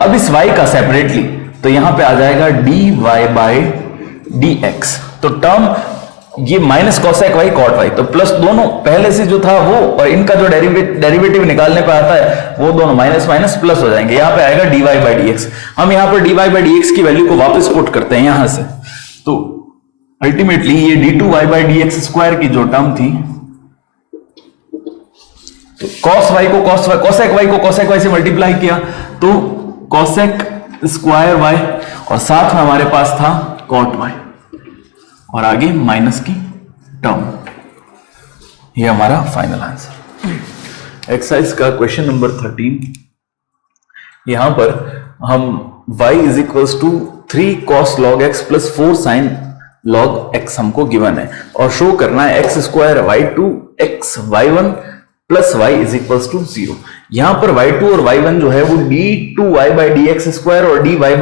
अब इस y का सेपरेटली तो यहां पे आ जाएगा dy बाई डी एक्स, तो टर्म ये minus cosec y cot y, तो प्लस दोनों पहले से जो था वो और इनका जो डेरिवेटिव निकालने पे आता है वो दोनों माइनस माइनस प्लस हो जाएंगे। यहां पे आएगा dy बाई डी एक्स, हम यहां पर dy बाई डी एक्स की वैल्यू को वापस पुट करते हैं यहां से, तो अल्टीमेटली ये d2y by D x square की जो टर्म थी, तो cos y को cosec y को cosec y से मल्टीप्लाई किया तो cosec स्क्वायर y, और साथ में हमारे पास था cot y, और आगे माइनस की टर्म, ये हमारा फाइनल आंसर। एक्सरसाइज का क्वेश्चन नंबर 13, यहां पर हम y is equals to 3 cos log x plus 4 sin log x हमको गिवन है और शो करना है x square y2 x y1 plus y is equals to 0। यहां पर y2 और y1 जो है वो d2y बाई dx स्क्वायर और dy बाई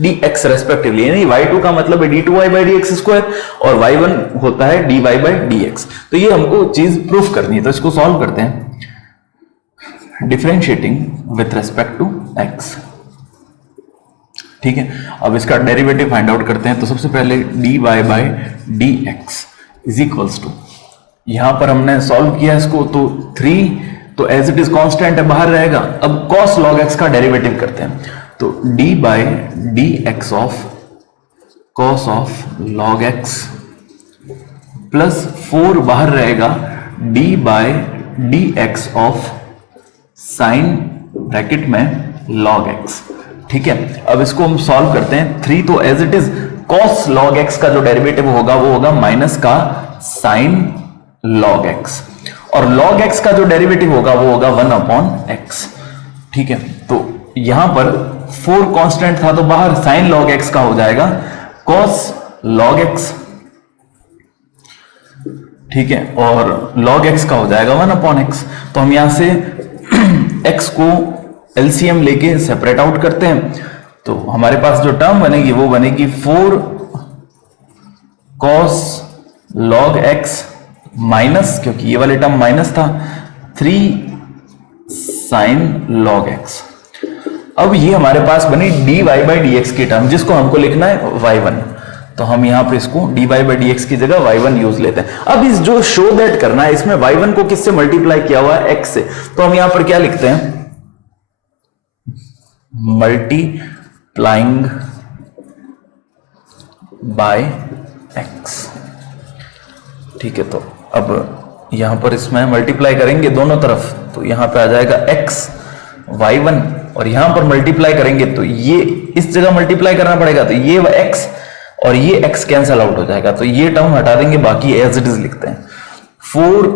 dx रेस्पेक्टिवली, यानी y2 का मतलब है d2y बाई dx स्क्वायर और y1 होता है dy बाई dx। तो ये हमको चीज प्रूफ करनी है, तो इसको सॉल्व करते हैं। Differentiating with respect to x, ठीक है। अब इसका डेरिवेटिव फाइंड आउट करते हैं। तो सबसे पहले dy by dx is equals to, यहां पर हमने सॉल्व किया इसको तो 3, तो एज इट इज कांस्टेंट है बाहर रहेगा। अब cos log x का डेरिवेटिव करते हैं, तो d by dx of cos of log x plus 4 बाहर रहेगा d by dx of sine bracket में log x, ठीक है। अब इसको हम सॉल्व करते हैं। 3 तो as it is cos log x का जो डेरिवेटिव होगा वो होगा माइनस का sin log x, और log x का जो डेरिवेटिव होगा वो होगा 1 अपॉन x, ठीक है। तो यहां पर 4 कांस्टेंट था तो बाहर sin log x का हो जाएगा cos log x, ठीक है, और log x का हो जाएगा 1 अपॉन x। तो हम यहां से x को एलसीएम लेके सेपरेट आउट करते हैं, तो हमारे पास जो टर्म बनेगी वो बनेगी 4 cos log x माइनस, क्योंकि ये वाले टर्म माइनस था, 3 sin log x। अब ये हमारे पास बनी dy बाई dx की टर्म, जिसको हमको लिखना है y1, तो हम यहां पे इसको dy बाई dx की जगह y1 यूज लेते हैं। अब इस जो शो दैट करना है, इसमें y1 को किससे मल्टीप्लाई किया हुआ है, x से, तो हम यहां पर क्या लिखते हैं, मल्टीप्लाइंग बाय x, ठीक है। तो अब यहां पर इसमें मल्टीप्लाई करेंगे दोनों तरफ, तो यहां पे आ जाएगा x y1, और यहां पर मल्टीप्लाई करेंगे तो ये इस जगह मल्टीप्लाई करना पड़ेगा, तो ये x और ये x कैंसल आउट हो जाएगा, तो ये टर्म हटा देंगे, बाकी एज इट इज लिखते हैं 4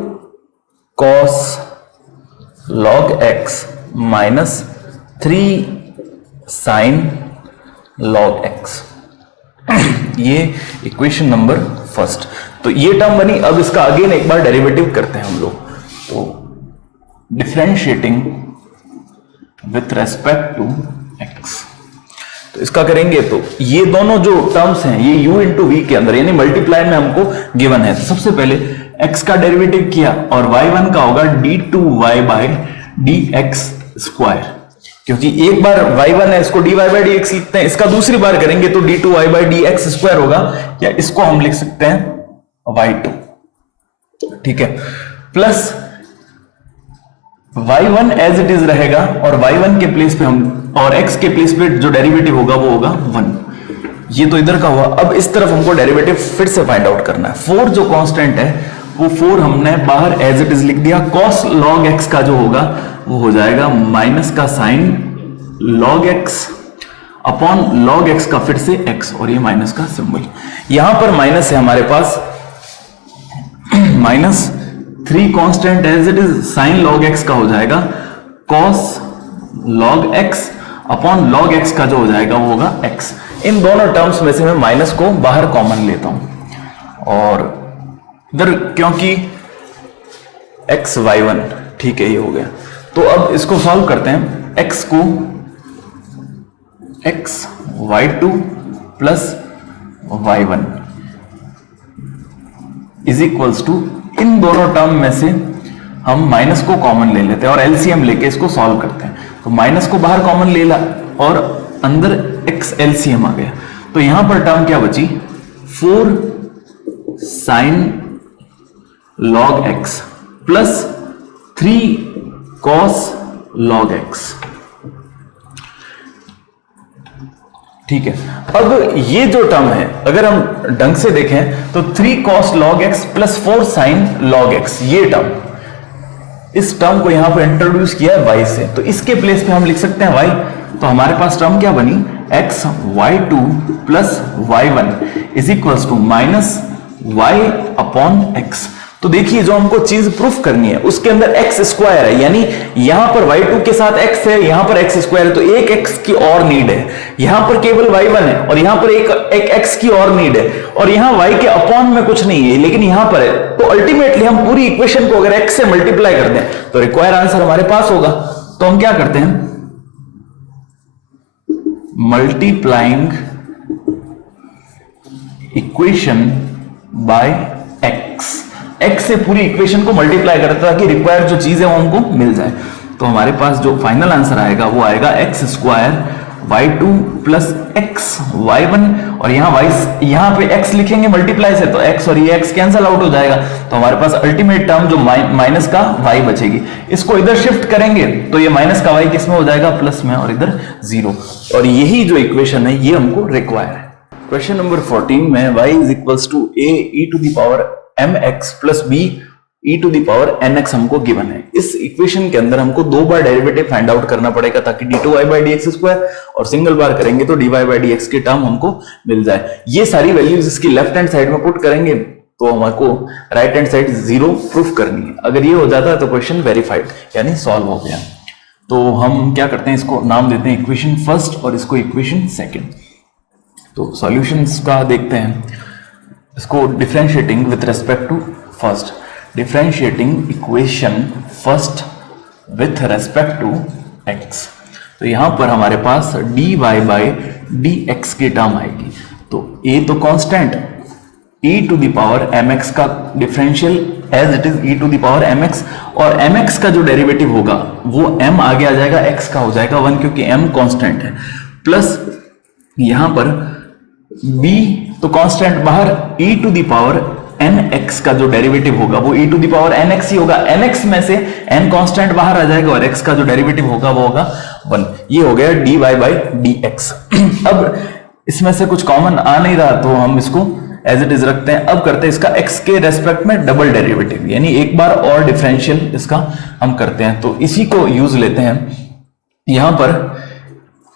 cos log x minus 3 sin log x, ये इक्वेशन नंबर फर्स्ट। तो ये टर्म बनी। अब इसका अगेन एक बार डेरिवेटिव करते हैं हम लोग, तो differentiating with respect to x, तो इसका करेंगे तो ये दोनों जो टर्म्स हैं ये u इंटू वी के अंदर, यानी मल्टीप्लाई में हमको गिवन है। तो सबसे पहले x का डेरिवेटिव किया और y1 का होगा d2y बाई dx स्क्वायर, क्योंकि एक बार y1 है इसको dy बाई dx लिखते हैं, इसका दूसरी बार करेंगे तो d2y बाई dx स्क्वायर होगा, या इसको हम लिख सकते हैं y2, ठीक है, plus y1 as it is रहेगा और y1 के प्लेस पे हम, और x के प्लेस पे जो डेरिवेटिव होगा वो होगा 1। ये तो इधर का हुआ। अब इस तरफ हमको डेरिवेटिव फिर से फाइंड आउट करना है। 4 जो कांस्टेंट है वो 4 हमने बाहर एज इट इज लिख दिया। cos log x का जो होगा वो हो जाएगा माइनस का sin log x upon log x का फिर से x, और ये माइनस का सिंबल, यहां पर माइनस है हमारे पास, minus 3 constant as it is sin log x का हो जाएगा cos log x upon log x का जो हो जाएगा वो होगा x। इन दोनों टर्म्स में से मैं माइनस को बाहर कॉमन लेता हूं, और इधर क्योंकि x y1, ठीक है, ये हो गया। तो अब इसको सॉल्व करते हैं। x को x y2 plus y1 is equals to, इन दोनों टर्म में से हम माइनस को कॉमन ले लेते हैं और एलसीएम लेके इसको सॉल्व करते हैं। तो माइनस को बाहर कॉमन ले ला और अंदर x एलसीएम आ गया, तो यहां पर टर्म क्या बची, 4 sin log x plus 3 cos log x, ठीक है। अब ये जो टर्म है अगर हम ढंग से देखें तो 3 cos log x plus 4 sin log x, ये टर्म, इस टर्म को यहां पर इंट्रोड्यूस किया है y से, तो इसके प्लेस पे हम लिख सकते हैं y। तो हमारे पास टर्म क्या बनी, x y2 plus y1 is equals to minus y upon x। तो देखिए जो हमको चीज प्रूफ करनी है उसके अंदर एक्स स्क्वायर है, यानी यहां पर y2 के साथ x है, यहां पर x स्क्वायर है, तो एक x की और नीड है, यहां पर केवल y1 है और यहां पर एक x की और नीड है, और यहां y के अपॉन में कुछ नहीं है लेकिन यहां पर है। तो अल्टीमेटली हम पूरी इक्वेशन को अगर x से मल्टीप्लाई कर दें तो रिक्वायर्ड आंसर हमारे पास होगा। तो हम क्या करते हैं, मल्टीप्लाइंग इक्वेशन बाय x से पूरी इक्वेशन को मल्टीप्लाई करता है ताकि रिक्वायर्ड जो चीज है वो हमको मिल जाए। तो हमारे पास जो फाइनल आंसर आएगा वो आएगा x square y2 plus x y1, और यहां पे x लिखेंगे मल्टीप्लाई से तो x और ये x कैंसिल आउट हो जाएगा, तो हमारे पास अल्टीमेट टर्म जो माइनस का y बचेगी। इसको इधर शिफ्ट करेंगे तो ये माइनस का y किस में हो जाएगा, प्लस में, और इधर 0, और यही जो इक्वेशन है ये हमको रिक्वायर है। क्वेश्चन नंबर 14 में y is equals to a e to the power mx plus b e to the power nx हमको गिवन है। इस इक्वेशन के अंदर हमको 2 बार डेरिवेटिव फाइंड आउट करना पड़ेगा ताकि d2y बाई dx स्क्वायर, और सिंगल बार करेंगे तो dy बाई dx की टर्म हमको मिल जाए। ये सारी वैल्यूज इसकी लेफ्ट हैंड साइड में पुट करेंगे तो हमको राइट हैंड साइड 0 प्रूफ करनी है। अगर ये हो जाता है तो क्वेश्चन वेरीफाइड यानी सॉल्व हो गया। तो हम क्या करते हैं, इसको नाम देते हैं इक्वेशन फर्स्ट और इसको इक्वेशन सेकेंड। तो सॉल्यूशंस का देखते हैं, इसको differentiating with respect to first, differentiating equation first with respect to एक्स। तो यहां पर हमारे पास dy बाई dx की टर्म आएगी। तो a तो constant, e to the power mx का differential as it is e to the power mx, और mx का जो डेरिवेटिव होगा वो m आगे आ जाएगा, x का हो जाएगा 1 क्योंकि m कांस्टेंट है, प्लस यहां पर b तो कांस्टेंट बाहर e to the power nx का जो डेरिवेटिव होगा वो e to the power nx ही होगा, nx में से n कांस्टेंट बाहर आ जाएगा और x का जो डेरिवेटिव होगा वो होगा 1। ये हो गया dy बाई dx। अब इसमें से कुछ कॉमन आ नहीं रहा तो हम इसको एज इट इज रखते हैं। अब करते हैं इसका x के रेस्पेक्ट में डबल डेरिवेटिव, यानी एक बार और डिफरेंशियल इसका हम करते हैं। तो इसी को यूज लेते हैं, यहां पर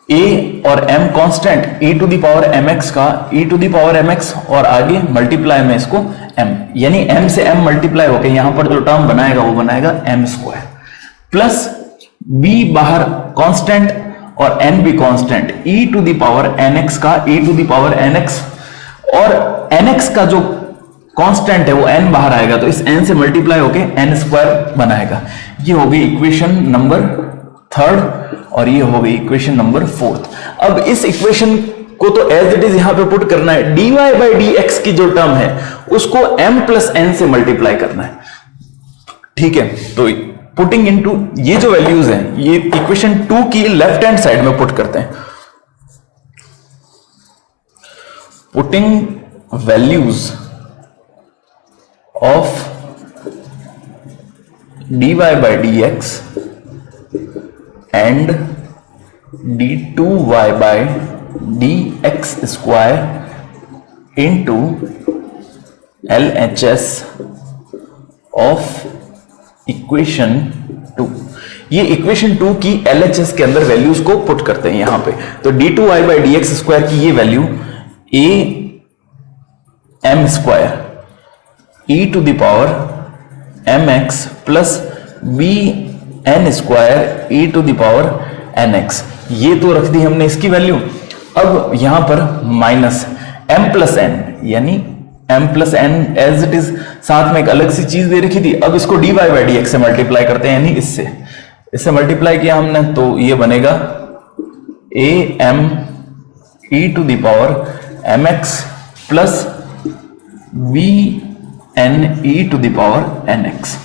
a और m constant e to the power mx का e to the power mx, और आगे मल्टीप्लाई में इसको m, यानी m से m मल्टीप्लाई होकर यहां पर जो टर्म बनाएगा वो बनाएगा m स्क्वायर, प्लस b बाहर कांस्टेंट और n भी constant, e to the power nx का e to the power nx, और nx का जो कांस्टेंट है वो n बाहर आएगा तो इस n से मल्टीप्लाई होके n स्क्वायर बनाएगा। ये हो गई इक्वेशन नंबर थर्ड और ये हो गई इक्वेशन नंबर फोर्थ। अब इस इक्वेशन को तो एज इट इज यहां पे पुट करना है, dy बाई dx की जो टर्म है उसको m प्लस n से मल्टीप्लाई करना है, ठीक है। तो पुटिंग इनटू ये जो वैल्यूज हैं ये इक्वेशन 2 की लेफ्ट हैंड साइड में पुट करते हैं। Putting values of dy by dx and d2y by dx square into LHS of equation 2। ये इक्वेशन 2 की LHS के अंदर वैल्यूज को पुट करते हैं यहां पे। तो d2y by dx स्क्वायर की ये value a m square e to the power mx plus b n square e to the power nx, ये तो रख दी हमने इसकी वैल्यू। अब यहां पर माइनस m प्लस n, यानी m plus n as it is, साथ में एक अलग सी चीज दे रखी थी। अब इसको dy बाई dx से मल्टीप्लाई करते हैं, यानी इससे मल्टीप्लाई किया हमने तो ये बनेगा a m e to the power mx plus b n e to the power nx।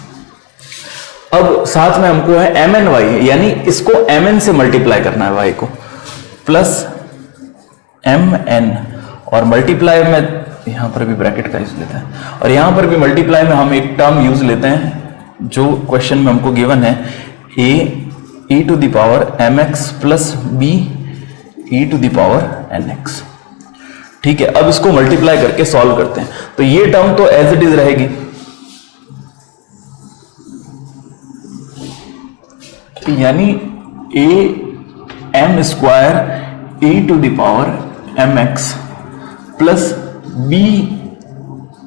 अब साथ में हमको है एम एन वाई, यानी इसको एम एन से मल्टीप्लाई करना है वाई को, प्लस एम एन, और मल्टीप्लाई में यहां पर भी ब्रैकेट का यूज लेते हैं, और यहां पर भी मल्टीप्लाई में हम एक टर्म यूज लेते हैं जो क्वेश्चन में हमको गिवन है, A E to the power M x plus B E to the power N X, ठीक है। अब इसको मल्टीप्लाई करके सॉल्व करते हैं, तो ये टर्म तो एज इट इज रहेगी, यानी a m square e to the power M x plus b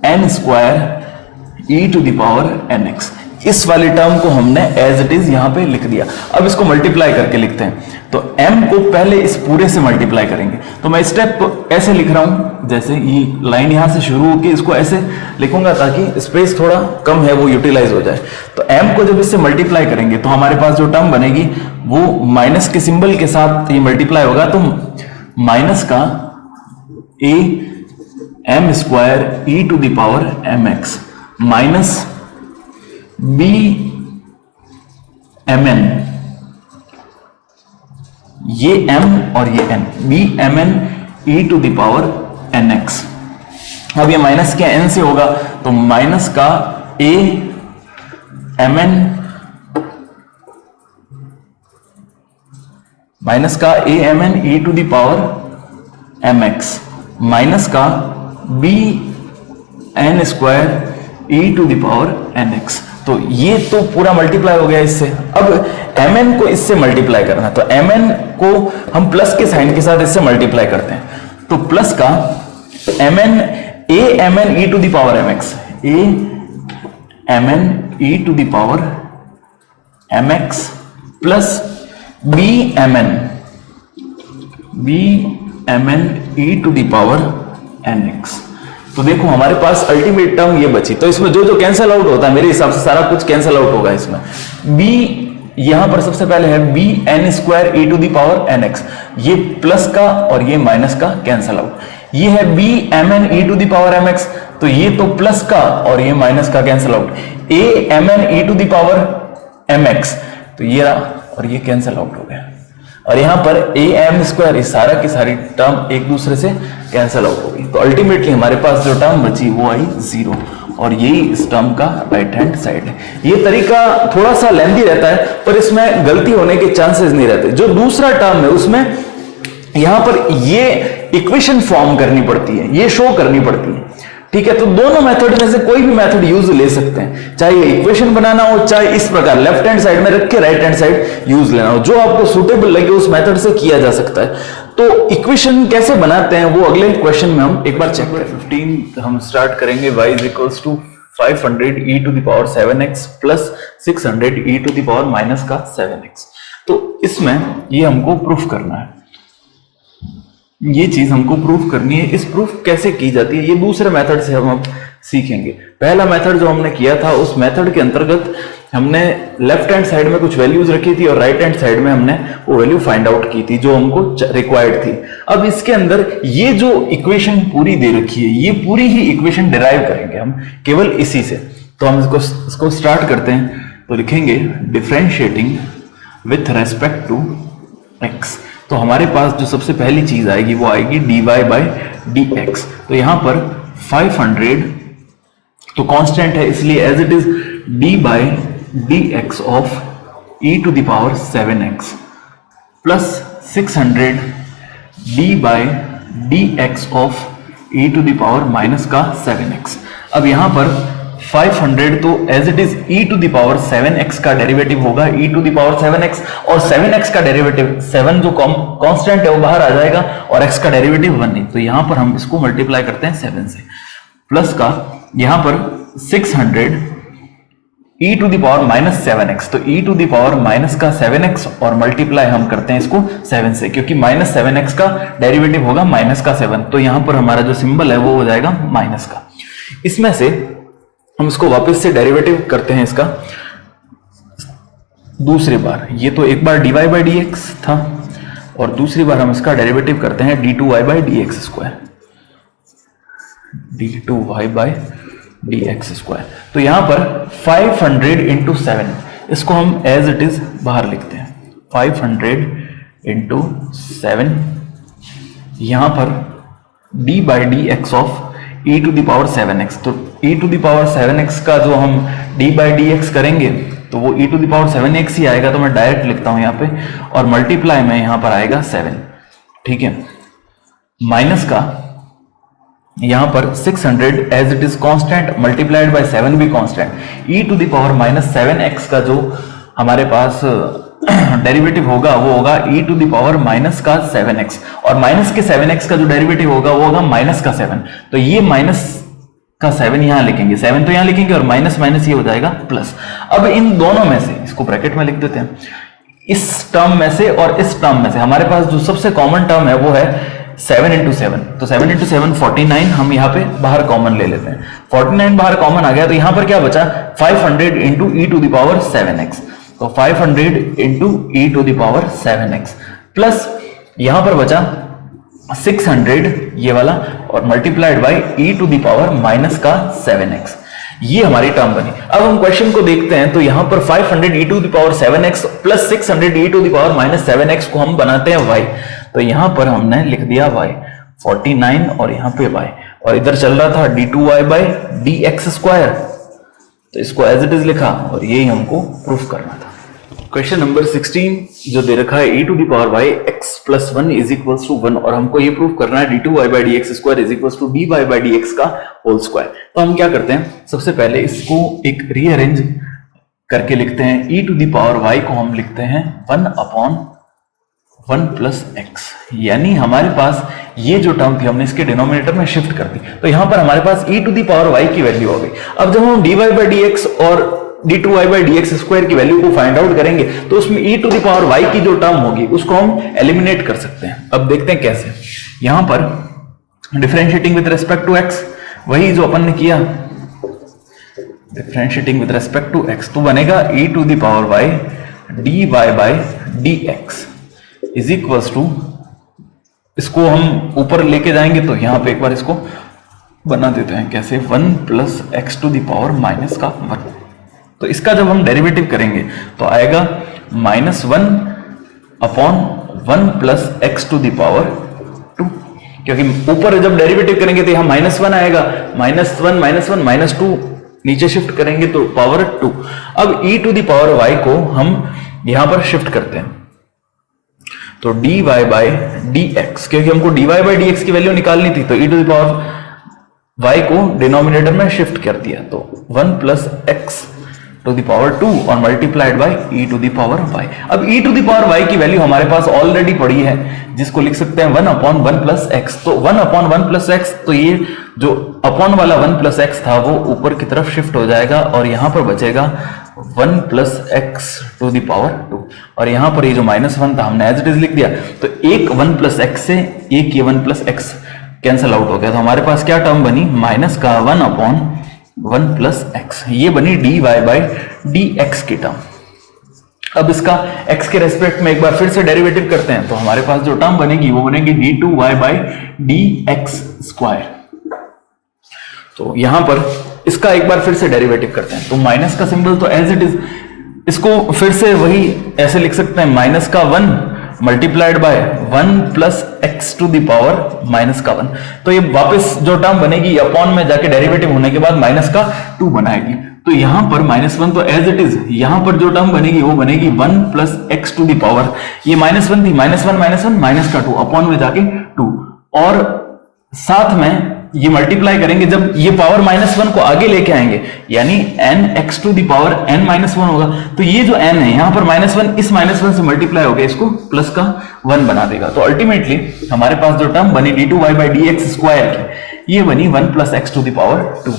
n square e to the power nx। इस वाली टर्म को हमने एज इट इज यहां पे लिख दिया। अब इसको मल्टीप्लाई करके लिखते हैं। तो m को पहले इस पूरे से मल्टीप्लाई करेंगे। तो मैं स्टेप ऐसे लिख रहा हूं, जैसे ये लाइन यहां से शुरू होकर इसको ऐसे लिखूंगा ताकि स्पेस थोड़ा कम है वो यूटिलाइज हो जाए। तो m को जब इससे मल्टीप्लाई करेंगे तो हमारे पास जो टर्म बनेगी वो माइनस के सिंबल के साथ ये मल्टीप्लाई होगा। तो माइनस का a m square e to the power mx minus b mn, ये m और ये n, b mn e to the power nx। अब ये माइनस के n से होगा तो माइनस का a mn, माइनस का a mn e to the power mx minus का b n square e to the power nx। तो ये तो पूरा मल्टीप्लाई हो गया इससे। अब mn को इससे मल्टीप्लाई करना, तो mn को हम प्लस के साइन के साथ इससे मल्टीप्लाई करते हैं। तो प्लस का mn a mn e to the power mx, a mn e to the power mx plus b mn e to the power nx। तो देखो हमारे पास अल्टीमेट टर्म ये बची। तो इसमें जो जो कैंसिल आउट होता है मेरे हिसाब से सारा कुछ कैंसिल आउट होगा इसमें। b यहां पर सबसे पहले है b n square e to the power nx, ये प्लस का और ये माइनस का कैंसिल आउट। ये है b mn e to the power mx, तो ये तो प्लस का और ये माइनस का cancel out. a mn e to the power mx, तो ये और ये कैंसिल आउट हो गया। और यहां पर a m स्क्वायर, इस सारा की सारी टर्म एक दूसरे से कैंसिल आउट हो गई। तो अल्टीमेटली हमारे पास जो टर्म बची वो आई 0, और यही इस टर्म का राइट हैंड साइड है। ये तरीका थोड़ा सा लेंथी रहता है पर इसमें गलती होने के चांसेस नहीं रहते। जो दूसरा टर्म है उसमें यहां पर ये इक्वेशन फॉर्म करनी पड़ती है, ये शो करनी पड़ती है, ठीक है। तो दोनों मेथड में से कोई भी मेथड यूज ले सकते हैं, चाहे इक्वेशन बनाना हो, चाहे इस प्रकार लेफ्ट हैंड साइड में रख के राइट हैंड साइड यूज लेना हो, जो आपको सुटेबल लगे उस मेथड से किया जा सकता है। तो इक्वेशन कैसे बनाते हैं वो अगले क्वेश्चन में हम एक बार चेक करें। 15 हम स्टार्ट करेंगे y equals to 500 e to the power 7x plus 600 e to the power minus का 7x। तो इसमें ये हमको प्रूफ करना है, ये चीज हमको प्रूफ करनी है। इस प्रूफ कैसे की जाती है ये दूसरे मेथड से हम अब सीखेंगे। पहला मेथड जो हमने किया था उस मेथड के अंतर्गत हमने लेफ्ट हैंड साइड में कुछ वैल्यूज रखी थी और राइट हैंड साइड में हमने वो वैल्यू फाइंड आउट की थी जो हमको रिक्वायर्ड थी। अब इसके अंदर ये जो इक्वेशन पूरी दे रखी है ये पूरी ही इक्वेशन डिराइव करेंगे हम केवल इसी से। तो हम इसको स्टार्ट करते हैं। तो लिखेंगे differentiating with respect to x। तो हमारे पास जो सबसे पहली चीज आएगी वो आएगी dy बाई dx। तो यहां पर 500 तो कांस्टेंट है इसलिए as it is d by dx of e to the power 7x plus 600 d by dx of e to the power minus का 7x। अब यहां पर 500 तो as it is e to the power 7x का derivative होगा e to the power 7x, और 7x का derivative 7 जो कांस्टेंट है वो बाहर आ जाएगा और x का डेरिवेटिव 1 नहीं। तो यहां पर हम इसको मल्टीप्लाई करते हैं 7 से, प्लस का यहां पर 600 e to the power minus 7x। तो e to the power minus का 7x और मल्टीप्लाई हम करते हैं इसको 7 से, क्योंकि माइनस 7x का डेरिवेटिव होगा माइनस का 7। तो यहां पर हमारा जो सिंबल है वो हो जाएगा माइनस का। इसमें से हम इसको वापस से डेरिवेटिव करते हैं इसका दूसरी बार। ये तो एक बार dy बाई dx था और दूसरी बार हम इसका डेरिवेटिव करते हैं d2y by dx square, d2y by dx square. तो यहां पर 500 इंटू 7, इसको हम एज इट इज बाहर लिखते हैं 500 इंटू 7, यहां पर d by dx of e to the power 7x। तो e to the power 7x का जो हम d बाई dx करेंगे तो वो e to the power 7x ही आएगा। तो मैं डायरेक्ट लिखता हूं यहाँ पे, और मल्टीप्लाई में यहाँ पर आएगा 7, ठीक है। माइनस का यहाँ पर 600 as it is constant multiplied by 7 भी constant, e to the power minus 7x का जो हमारे पास डेरिवेटिव होगा वो होगा e to the power minus का 7x, और माइनस के 7x का जो डेरिवेटिव होगा वो होगा माइनस का 7। तो ये माइनस का 7 यहां लिखेंगे, 7 तो यहां लिखेंगे और माइनस माइनस ये हो जाएगा प्लस। अब इन दोनों में से, इसको ब्रैकेट में लिख देते हैं, इस टर्म में से और इस टर्म में से हमारे पास जो सबसे कॉमन टर्म है वो है 7 इंटू 7, तो 7 इंटू 7 49, हम यहाँ पे बाहर कॉमन ले लेते हैं, 49 बाहर कॉमन आ गया, तो यहां पर क्या बचा 500 into e to the power 7x, तो 500 into e to the power 7x plus यहां पर बचा 600 ये वाला और multiplied by e to the power minus का 7x, ये हमारी टर्म बनी। अब हम क्वेश्चन को देखते हैं, तो यहां पर 500 E to the power 7x plus 600 E to the power minus 7x को हम बनाते हैं y, तो यहां पर हमने लिख दिया y 49 और यहां पे y, और इधर चल रहा था d2y बाई dx स्क्वायर, तो इसको एज इट इज लिखा और यही हमको प्रूफ करना था। क्वेश्चन नंबर 16 जो दे रखा है e to the power y x plus 1 is equals to 1, और हमको ये प्रूफ करना है d2y by dx square is equals to dy by dx का होल स्क्वायर। तो हम क्या करते हैं, सबसे पहले इसको एक रीअरेंज करके लिखते हैं, e to the power y को हम लिखते हैं 1 अपॉन 1 प्लस x, यानी हमारे पास ये जो टर्म थी हमने इसके डिनोमिनेटर में शिफ्ट कर दी, तो यहां पर हमारे पास e to the power y की वैल्यू हो गई। अब जब हम dy बाई dx और d2y बाई dx स्क्वायर की वैल्यू को फाइंड आउट करेंगे, तो उसमें e to the power y की जो टर्म होगी उसको हम एलिमिनेट कर सकते हैं। अब देखते हैं कैसे, यहां पर differentiating with respect to x, वही जो अपन ने किया differentiating with respect to x, तो बनेगा e to the power y dy by dx is equals to, इसको हम ऊपर लेके जाएंगे तो यहां पे एक बार इसको बना देते हैं, कैसे 1 plus x to the power minus का 1, तो इसका जब हम डेरिवेटिव करेंगे तो आएगा -1 upon 1 plus x to the power 2, क्योंकि ऊपर जब डेरिवेटिव करेंगे तो यहां -1 आएगा, -1 -2 नीचे शिफ्ट करेंगे तो पावर 2। अब e to the power y को हम यहां पर शिफ्ट करते हैं, तो dy बाई dx, क्योंकि हमको dy बाई dx की वैल्यू निकालनी थी, तो e to the power y को डिनोमिनेटर में शिफ्ट कर दिया, तो 1 plus x to the power 2 और multiplied by e to the power y। अब e to the power y की वैल्यू हमारे पास ऑलरेडी पड़ी है, जिसको लिख सकते हैं 1 अपॉन 1 प्लस एक्स, तो 1 अपॉन 1 प्लस एक्स, तो ये जो अपॉन वाला 1 प्लस एक्स था वो ऊपर की तरफ शिफ्ट हो जाएगा और यहां पर बचेगा 1 plus x to the power 2, और यहां पर ये जो -1 था हमने एज इट इज लिख दिया, तो एक 1 प्लस एक्स से एक ये 1 प्लस एक्स कैंसिल आउट हो गया, तो हमारे पास क्या टर्म बनी, माइनस का 1 अपॉन 1 प्लस एक्स, ये बनी dy बाई dx की टर्म। अब इसका x के रेस्पेक्ट में एक बार फिर से डेरिवेटिव करते हैं, तो हमारे पास जो टर्म बनेगी वो बनेगी d2y बाई dx स्क्वायर। तो यहां पर इसका एक बार फिर से डेरिवेटिव करते हैं, तो माइनस का सिंबल तो एज इट इज, इसको फिर से वही ऐसे लिख सकते हैं, माइनस का 1 multiplied by 1 plus x to the power minus का 1, तो ये वापस जो टर्म बनेगी अपॉन में जाके डेरिवेटिव होने के बाद माइनस का 2 बनाएगी, तो यहां पर -1 तो एज इट इज, यहां पर जो टर्म बनेगी वो बनेगी 1 plus x to the power, ये -1 थी, -1 माइनस का 2 अपॉन में जाके 2, और साथ में ये मल्टीप्लाई करेंगे, जब ये पावर -1 को आगे लेके आएंगे यानी n x to the power n-1 होगा, तो ये जो n है यहां पर -1 इस -1 से मल्टीप्लाई हो गया, इसको प्लस का 1 बना देगा, तो अल्टीमेटली हमारे पास जो टर्म बनी d2y बाई dx स्क्वायर की, ये बनी 1 plus x to the power 2,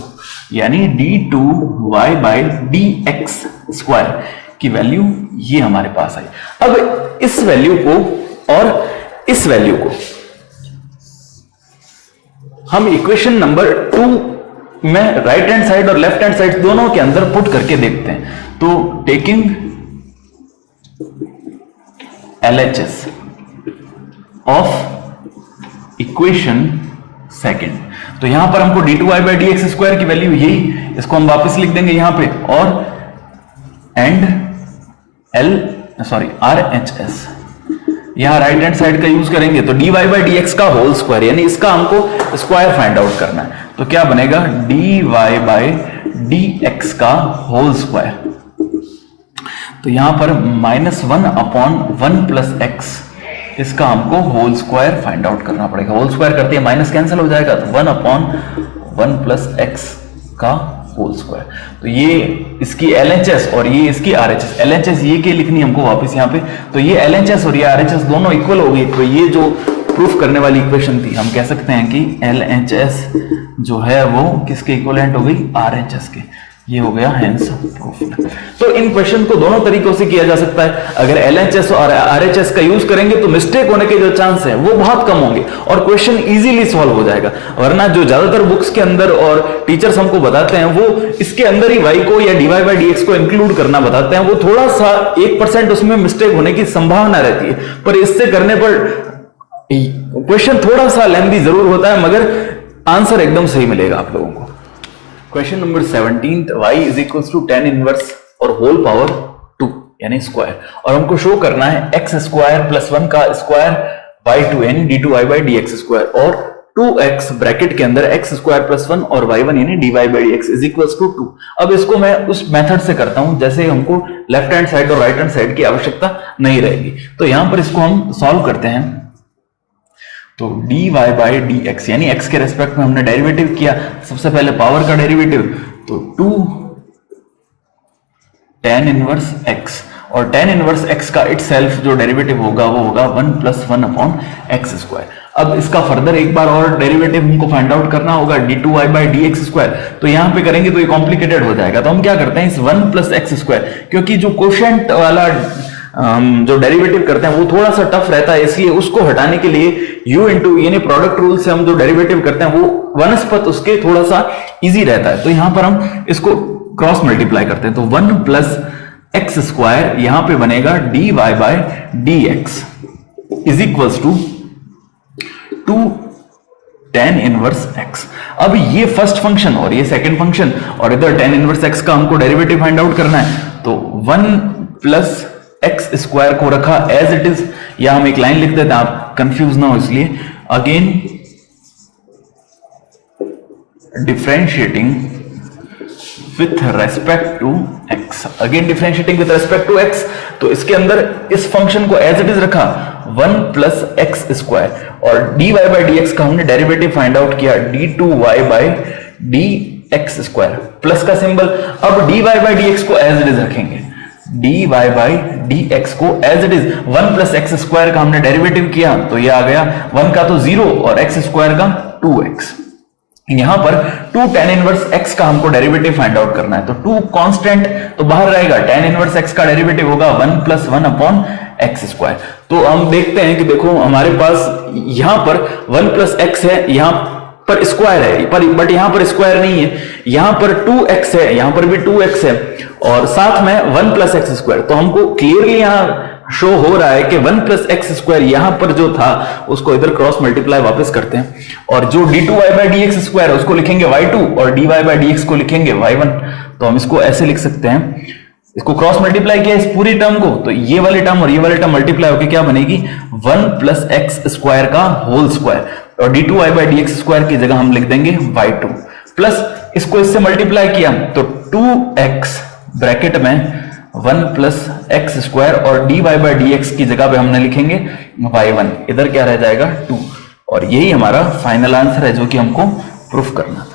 यानी d2y बाई dx स्क्वायर की वैल्यू ये हमारे पास आई। अब इस वैल्यू को और इस वैल्यू को हम इक्वेशन नंबर 2 में राइट हैंड साइड और लेफ्ट हैंड साइड दोनों के अंदर पुट करके देखते हैं, तो taking LHS of equation second, तो यहां पर हमको d2y बाई dx स्क्वायर की वैल्यू यही, इसको हम वापस लिख देंगे यहां पे, और एंड RHS यहां राइट हैंड साइड का यूज करेंगे, तो dy बाई dx का होल स्क्वायर, यानी इसका हमको स्क्वायर फाइंड आउट करना है, तो क्या बनेगा dy बाई dx का होल स्क्वायर, तो यहां पर -1 अपॉन 1 प्लस एक्स, इसका हमको होल स्क्वायर फाइंड आउट करना पड़ेगा, होल स्क्वायर करते हैं माइनस कैंसिल हो जाएगा, तो 1 अपॉन 1 प्लस एक्स का होल स्क्वायर, तो ये इसकी LHS और ये इसकी RHS, LHS ये के लिखनी हमको वापस यहाँ पे, तो ये LHS और ये RHS दोनों इक्वल हो गई, तो ये जो प्रूफ करने वाली इक्वेशन थी, हम कह सकते हैं कि LHS जो है वो किसके इक्विवेलेंट हो गई, RHS के। ये हो गया हेंस प्रूफ। तो इन क्वेश्चन को दोनों तरीकों से किया जा सकता है। अगर LHS और RHS का यूज करेंगे तो मिस्टेक होने के जो चांस है वो बहुत कम होंगे और क्वेश्चन इजीली सॉल्व हो जाएगा। वरना जो ज्यादातर बुक्स के अंदर और टीचर्स हमको बताते हैं वो इसके अंदर ही y को या dy/dx को इंक्लूड करना बताते हैं, वो थोड़ा सा 1% उसमें मिस्टेक होने की संभावना रहती है, पर इससे करने पर क्वेश्चन थोड़ा सा लेंथी जरूर होता है मगर आंसर एकदम सही मिलेगा आप लोगों को। Question number 17, y is equal to tan inverse और होल पावर 2 यानी स्क्वायर, और हमको शो करना है x स्क्वायर प्लस 1 का स्क्वायर y2 यानी d2y/dx स्क्वायर और 2x ब्रैकेट के अंदर x स्क्वायर प्लस 1 और y1 यानी dy/dx इज इक्वल टू 2। अब इसको मैं उस मेथड से करता हूं जैसे हमको लेफ्ट हैंड साइड और राइट हैंड साइड की आवश्यकता नहीं रहेगी। तो यहां पर इसको हम सॉल्व करते हैं। तो dy/dx यानी x के रेस्पेक्ट में हमने डेरिवेटिव किया, सबसे पहले पावर का डेरिवेटिव, तो 2 tan इनवर्स x, और tan इनवर्स x का इटसेल्फ जो डेरिवेटिव होगा वो होगा 1 + 1/x स्क्वायर। अब इसका फर्दर एक बार और डेरिवेटिव हमको फाइंड आउट करना होगा d2y/dx स्क्वायर, तो यहां पे करेंगे तो ये कॉम्प्लिकेटेड हो जाएगा। तो हम क्या करते हैं, इस 1 + x स्क्वायर, क्योंकि जो कोशेंट वाला जो डेरिवेटिव करते हैं वो थोड़ा सा टफ रहता है, इसलिए उसको हटाने के लिए u इंटू यानी प्रोडक्ट रूल से हम जो डेरिवेटिव करते हैं वो वनस्पत उसके थोड़ा सा इजी रहता है। तो यहां पर हम इसको क्रॉस मल्टीप्लाई करते हैं, तो 1 + x स्क्वायर यहां पे बनेगा dy/dx is equals to 2 tan inverse x। अब ये फर्स्ट फंक्शन और ये सेकंड फंक्शन, और इधर tan इनवर्स x का हमको डेरिवेटिव फाइंड आउट करना है, तो 1 + x स्क्वायर को रखा एज इट इज, या हम एक लाइन लिख देते हैं आप कंफ्यूज ना हो इसलिए। Again differentiating with respect to x, again differentiating with respect to x, तो इसके अंदर इस फंक्शन को एज इट इज रखा 1 + x स्क्वायर, और dy/dx का हमने डेरिवेटिव फाइंड आउट किया d2y/dx स्क्वायर, प्लस का सिंबल। अब dy/dx को एज इट इज रखेंगे, dy/dx को as it is 1 + x square का हमने डेरिवेटिव किया, तो ये आ गया 1 का तो 0 और x स्क्वायर का 2x। यहां पर 2 tan इनवर्स x का हमको डेरिवेटिव फाइंड आउट करना है, तो 2 कांस्टेंट तो बाहर रहेगा, tan इनवर्स x का डेरिवेटिव होगा 1 + 1/x स्क्वायर। तो हम देखते हैं कि देखो हमारे पास यहां पर 1 + x है, यहां पर स्क्वायर है, पर बट यहां पर स्क्वायर नहीं है, यहां पर 2x है, यहां पर भी 2x है, और साथ में 1 + x स्क्वायर। तो हमको क्लियरली यहां शो हो रहा है कि 1 + x स्क्वायर यहां पर जो था उसको इधर क्रॉस मल्टीप्लाई वापस करते हैं, और जो d2y/dx स्क्वायर है उसको लिखेंगे y2 और dy/dx को लिखेंगे y1। तो हम इसको ऐसे लिख सकते हैं, इसको क्रॉस मल्टीप्लाई किया इस पूरी टर्म को, तो ये वाली टर्म और ये वाली टर्म मल्टीप्लाई होकर क्या बनेगी, 1 + x स्क्वायर का होल स्क्वायर, और d2y/dx स्क्वायर की जगह हम लिख देंगे y2, प्लस इसको इससे मल्टीप्लाई किया तो 2x ब्रैकेट में 1 + x स्क्वायर, और dy/dx की जगह पे हमने लिखेंगे y1, इधर क्या रह जाएगा 2, और यही हमारा फाइनल आंसर है जो कि हमको प्रूफ करना था।